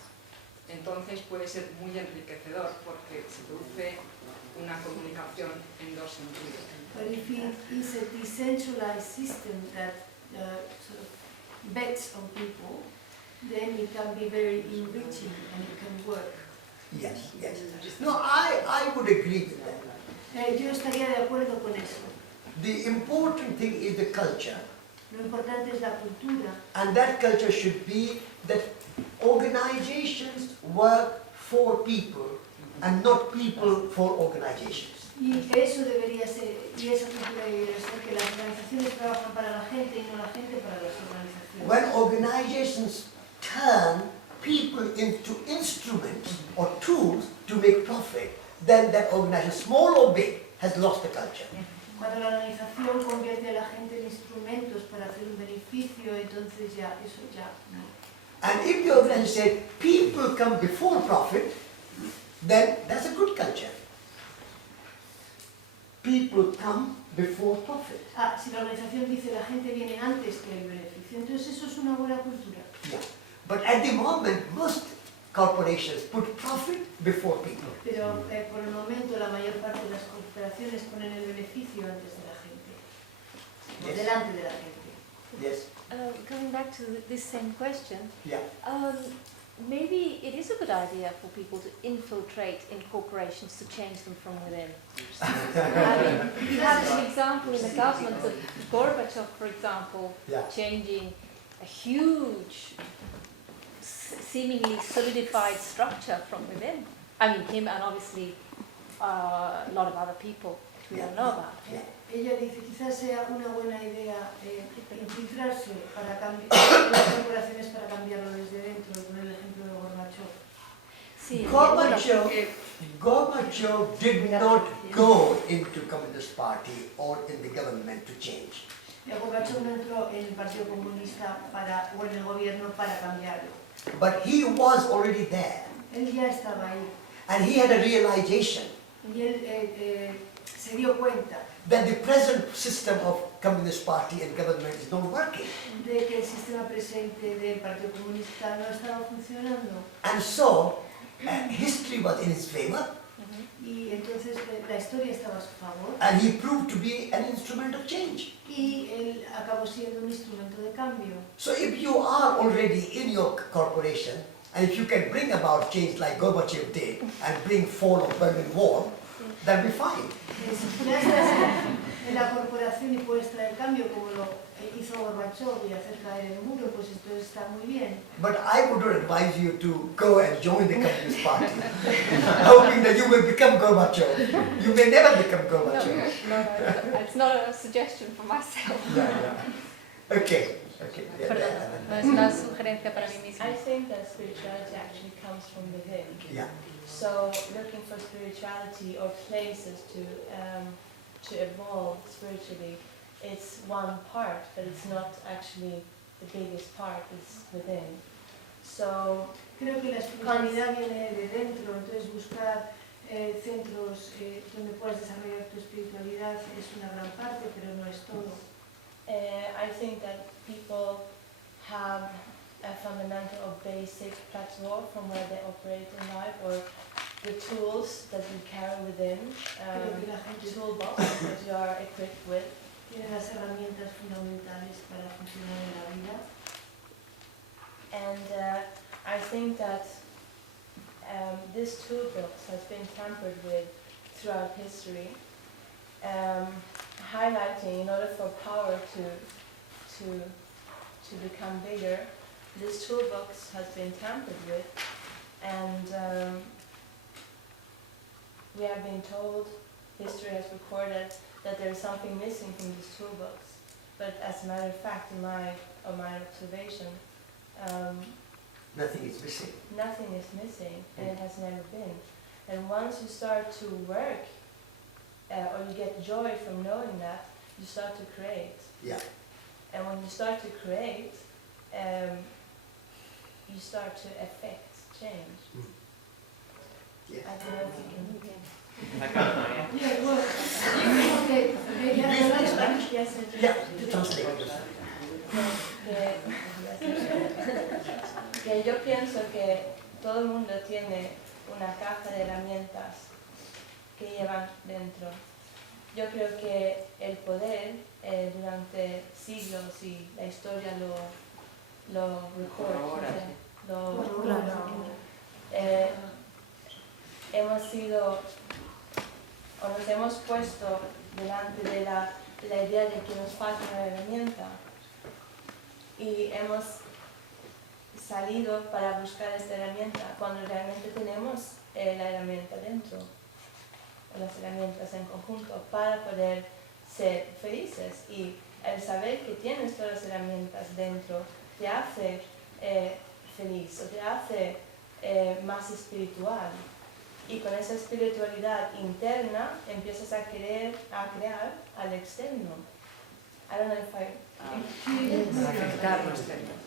entonces puede ser muy enriquecedor porque se produce una comunicación en dos sentidos. But if it is a decentralized system that sort of bets on people, then it can be very enriching and it can work. Yes, yes. No, I would agree with that. Yo estaría de acuerdo con eso. The important thing is the culture, Lo importante es la cultura. and that culture should be that organizations work for people and not people for organizations. Y eso debería ser, y esa cultura debería ser que las organizaciones trabajan para la gente y no la gente para las organizaciones. When organizations turn people into instruments or tools to make profit, then that organization, small or big, has lost the culture. Cuando la organización convierte a la gente en instrumentos para hacer un beneficio, entonces ya, eso ya no. And if the organization says people come before profit, then that's a good culture. People come before profit. Si la organización dice la gente viene antes que el beneficio, entonces eso es una buena cultura. Yeah. But at the moment, most corporations put profit before people. Pero por el momento la mayor parte de las corporaciones ponen el beneficio antes de la gente, Yes. delante de la gente. Yes. Coming back to this same question, Yeah. maybe it is a good idea for people to infiltrate in corporations to change them from within. I mean, you have an example in the government of Gorbachev, for example, Yeah. changing a huge, seemingly solidified structure from within. I mean, him and obviously a lot of other people we don't know about. Ella dice quizás sea una buena idea infiltrarse para cambiar las corporaciones para cambiarlo desde dentro, con el ejemplo de Gorbachev. Sí, Gorbachev did not go into Communist Party or in the government to change. Gorbachev no entró en el Partido Comunista o en el gobierno para cambiarlo. But he was already there. Él ya estaba ahí. And he had a realization Y él se dio cuenta that the present system of Communist Party and government is not working. de que el sistema presente del Partido Comunista no estaba funcionando. And so, history was in his favor, Y entonces la historia estaba a su favor. and he proved to be an instrument of change. Y él acabó siendo un instrumento de cambio. So if you are already in your corporation, and if you can bring about change like Gorbachev did, and bring fall of Berlin Wall, that'll be fine. Si ya estás en la corporación y puedes traer cambio como lo hizo Gorbachev y hacer caer el muro, pues esto está muy bien. But I would not advise you to go and join the Communist Party, hoping that you will become Gorbachev. You may never become Gorbachev. No, it's not a suggestion for myself. Yeah. Okay. Yeah, Perdón, no es una sugerencia para mí misma. I think that spirituality actually comes from within. Yeah. So looking for spirituality or places to evolve spiritually, it's one part, but it's not actually the biggest part, it's within. So Creo que la espiritualidad viene de dentro, entonces buscar centros donde puedas desarrollar tu espiritualidad es una gran parte, pero no es todo. I think that people have a fundamental or basic plateau from where they operate in life, or the tools that we carry within, toolbox that you are equipped with. Tiene las herramientas fundamentales para funcionar en la vida. And I think that this toolbox has been tampered with throughout history, highlighting in order for power to become bigger, this toolbox has been tampered with, and we have been told, history has recorded, that there is something missing from this toolbox. But as a matter of fact, in my observation, Nothing is missing. nothing is missing, and it has never been. And once you start to work, or you get joy from knowing that, you start to create. Yeah. And when you start to create, you start to affect change. Yeah. I don't know if you can hear. Yeah, well, okay, yeah, Yes, I do. Yeah, to translate. Que yo pienso que todo el mundo tiene una caja de herramientas que llevan dentro. Yo creo que el poder durante siglos, y la historia lo recuerda, hemos sido, o nos hemos puesto delante de la idea de que nos falta una herramienta, y hemos salido para buscar esta herramienta cuando realmente tenemos la herramienta dentro, o las herramientas en conjunto, para poder ser felices. Y el saber que tienes todas las herramientas dentro te hace feliz, o te hace más espiritual. Y con esa espiritualidad interna empiezas a crear al externo. I don't know if I...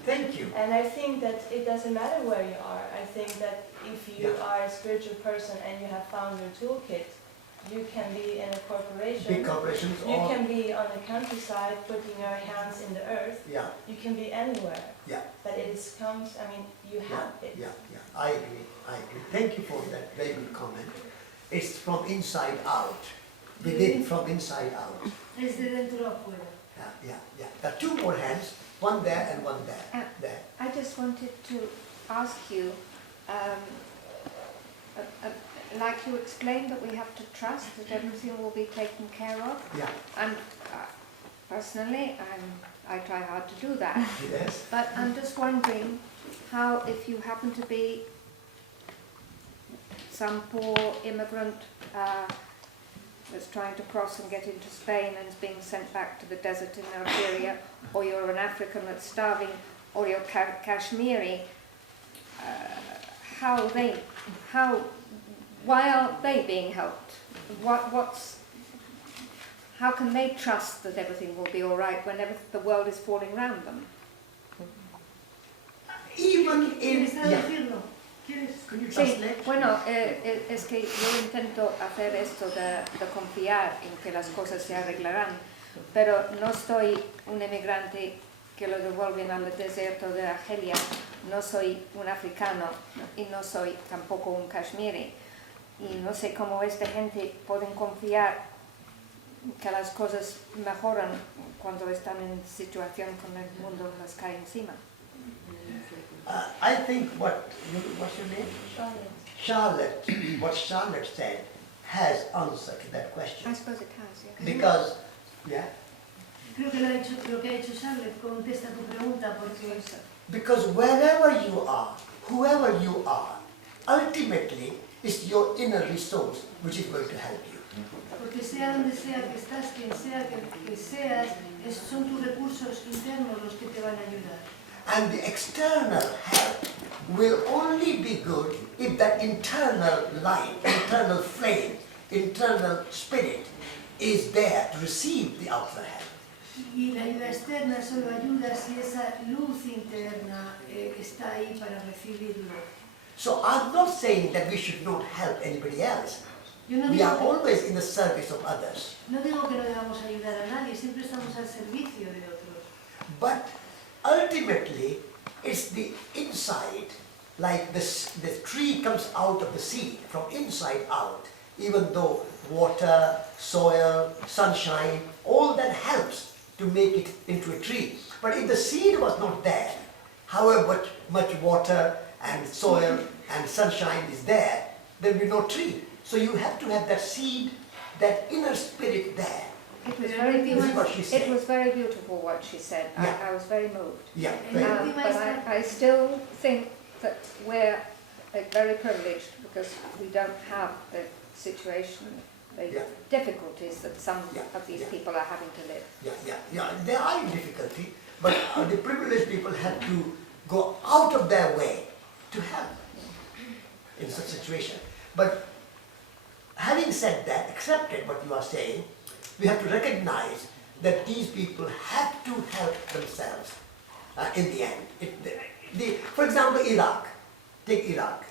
Thank you. And I think that it doesn't matter where you are. I think that if you are a spiritual person and you have found your toolkit, you can be in a corporation. Big corporations You or... can be on the countryside putting your hands in the earth. Yeah, You can be anywhere. yeah. But it comes, I mean, you have it. Yeah, yeah, I agree. Thank you for that very good comment. It's from inside out, within, from inside out. es de dentro a afuera. Yeah. There are two more hands, one there and one there. There. I just wanted to ask you, like you explained, that we have to trust that everything will be taken care of. Yeah. And personally, I try hard to do that. Yes. But I'm just wondering how, if you happen to be some poor immigrant that's trying to cross and get into Spain and is being sent back to the desert in Algeria, or you're an African that's starving, or you're Kashmiri, why aren't they being helped? How can they trust that everything will be all right when the world is falling around them? Even in... ¿Quieres Yeah. traducirlo? ¿Quieres? Could you Sí, translate? bueno, es que yo intento hacer esto de confiar en que las cosas se arreglarán, pero no soy un emigrante que lo devuelven al desierto de Argelia, no soy un africano y no soy tampoco un kashmiri. Y no sé cómo esta gente pueden confiar que las cosas mejoran cuando están en situación con el mundo les cae encima. I think what's your name? Charlotte. Charlotte. What Charlotte said has answered to that question. I suppose it has, yes. Because, yeah, Creo que lo que ha hecho Charlotte contesta tu pregunta porque because wherever you are, whoever you are, ultimately it's your inner resource which is going to help you. Porque sea donde sea que estás, quien sea que seas, son tus recursos internos los que te van a ayudar. And the external help will only be good if that internal light, internal flame, internal spirit is there to receive the outer help. Y la ayuda externa solo ayuda si esa luz interna está ahí para recibirlo. So I'm not saying that we should not help anybody else. Yo no We digo, are always in the service of others. no digo que no debamos ayudar a nadie, siempre estamos al servicio de otros. But ultimately, it's the inside, like the tree comes out of the seed, from inside out, even though water, soil, sunshine, all that helps to make it into a tree. But if the seed was not there, however much water and soil and sunshine is there, there will be no tree. So you have to have that seed, that inner spirit there. It was very This is beautiful. what she said. It was very beautiful what she said. Yeah. I was very moved. Yeah, But I still think that we're very privileged because we don't have the situation the Yeah. difficulties that some Yeah, of these yeah. people are having to live. Yeah, they are in difficulty, but the privileged people have to go out of their way to help in such situation. But having said that, accepted what you are saying, we have to recognize that these people have to help themselves in the end. For example, Iraq. Take Iraq.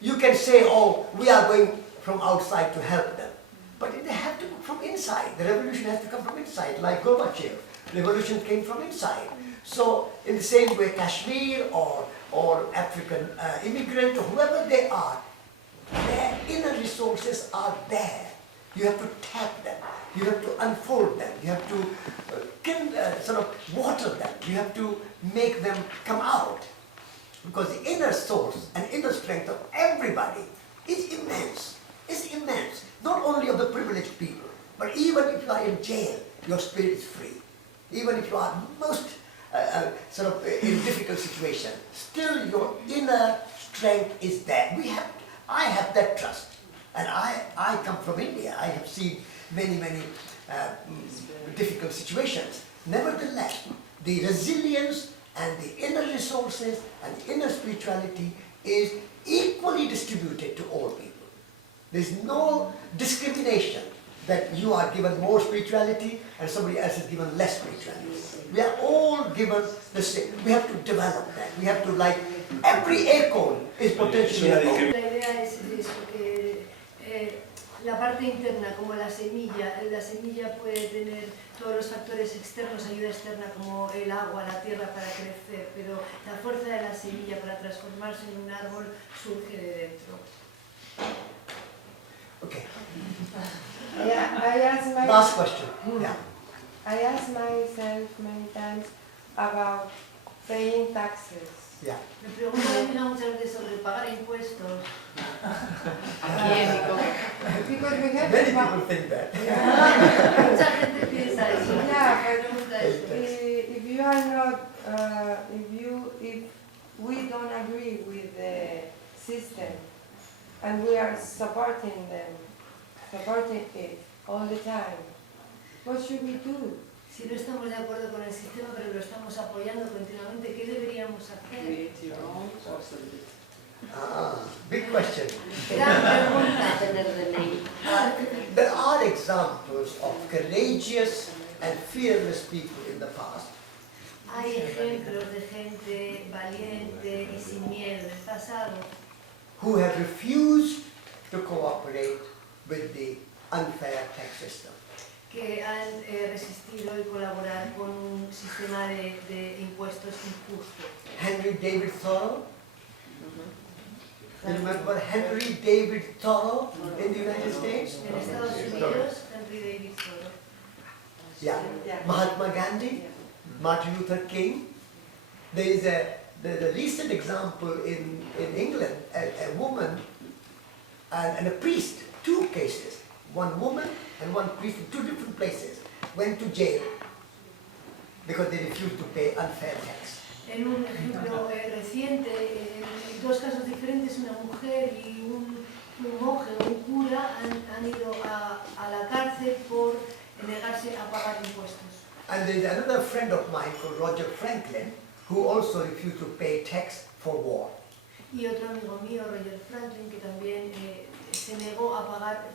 You can say, oh, we are going from outside to help them. But they have to come from inside. The revolution has to come from inside, like Gorbachev. Revolution came from inside. So in the same way, Kashmir or African immigrant or whoever they are, their inner resources are there. You have to tap them. You have to unfold them. You have to sort of water them. You have to make them come out. Because the inner source and inner strength of everybody is immense. It's immense. Not only of the privileged people, but even if you are in jail, your spirit is free. Even if you are most sort of in difficult situation, still your inner strength is there. I have that trust. And I come from India. I have seen many difficult situations. Nevertheless, the resilience and the inner resources and the inner spirituality is equally distributed to all people. There's no discrimination that you are given more spirituality and somebody else is given less spirituality. We are all given the same. We have to develop that. We have to, like, every acorn is potentially a gold. La idea es eso, que la parte interna, como la semilla puede tener todos los factores externos, ayuda externa como el agua, la tierra para crecer, pero la fuerza de la semilla para transformarse en un árbol surge de dentro. Okay. Yeah, I asked Last question. Yeah. I asked myself many times about paying taxes. Yeah. Me pregunto a mí muchas veces sobre pagar impuestos. Because we have Many to people think that. Mucha gente piensa eso. Yeah, Pregunta eso. if you are not, if we don't agree with the system, and we are supporting it all the time, what should we do? Si no estamos de acuerdo con el sistema, pero lo estamos apoyando continuamente, ¿qué deberíamos hacer? Big question. Gran pregunta. There are examples of courageous and fearless people in the past Hay ejemplos de gente valiente y sin miedo del pasado who have refused to cooperate with the unfair tax system. que han resistido y colaborar con un sistema de impuestos injusto. Henry David Thoreau. You remember Henry David Thoreau in the United States? En Estados Unidos, Henry David Thoreau. Yeah. Mahatma Gandhi, Martin Luther King. There is the recent example in England, a woman and a priest, two cases. One woman and one priest in two different places went to jail because they refused to pay unfair tax. En un ejemplo reciente, en dos casos diferentes, una mujer y un monje, un cura, han ido a la cárcel por negarse a pagar impuestos. And there is another friend of mine called Roger Franklin who also refused to pay tax for war. Y otro amigo mío, Roger Franklin, que también se negó a pagar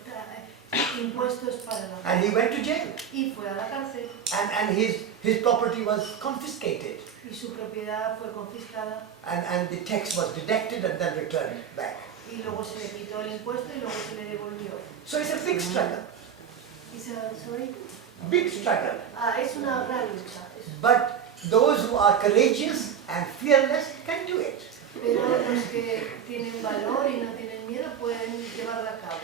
impuestos para la cárcel. And he went to jail. Y fue a la cárcel. And his property was confiscated. Y su propiedad fue confiscada. And the tax was deducted and then returned back. Y luego se le quitó el impuesto y luego se le devolvió. So it's a big struggle. Sorry? Big struggle. Es una gran lucha. But those who are courageous and fearless can do it. Pero los que tienen valor y no tienen miedo pueden llevarla a cabo.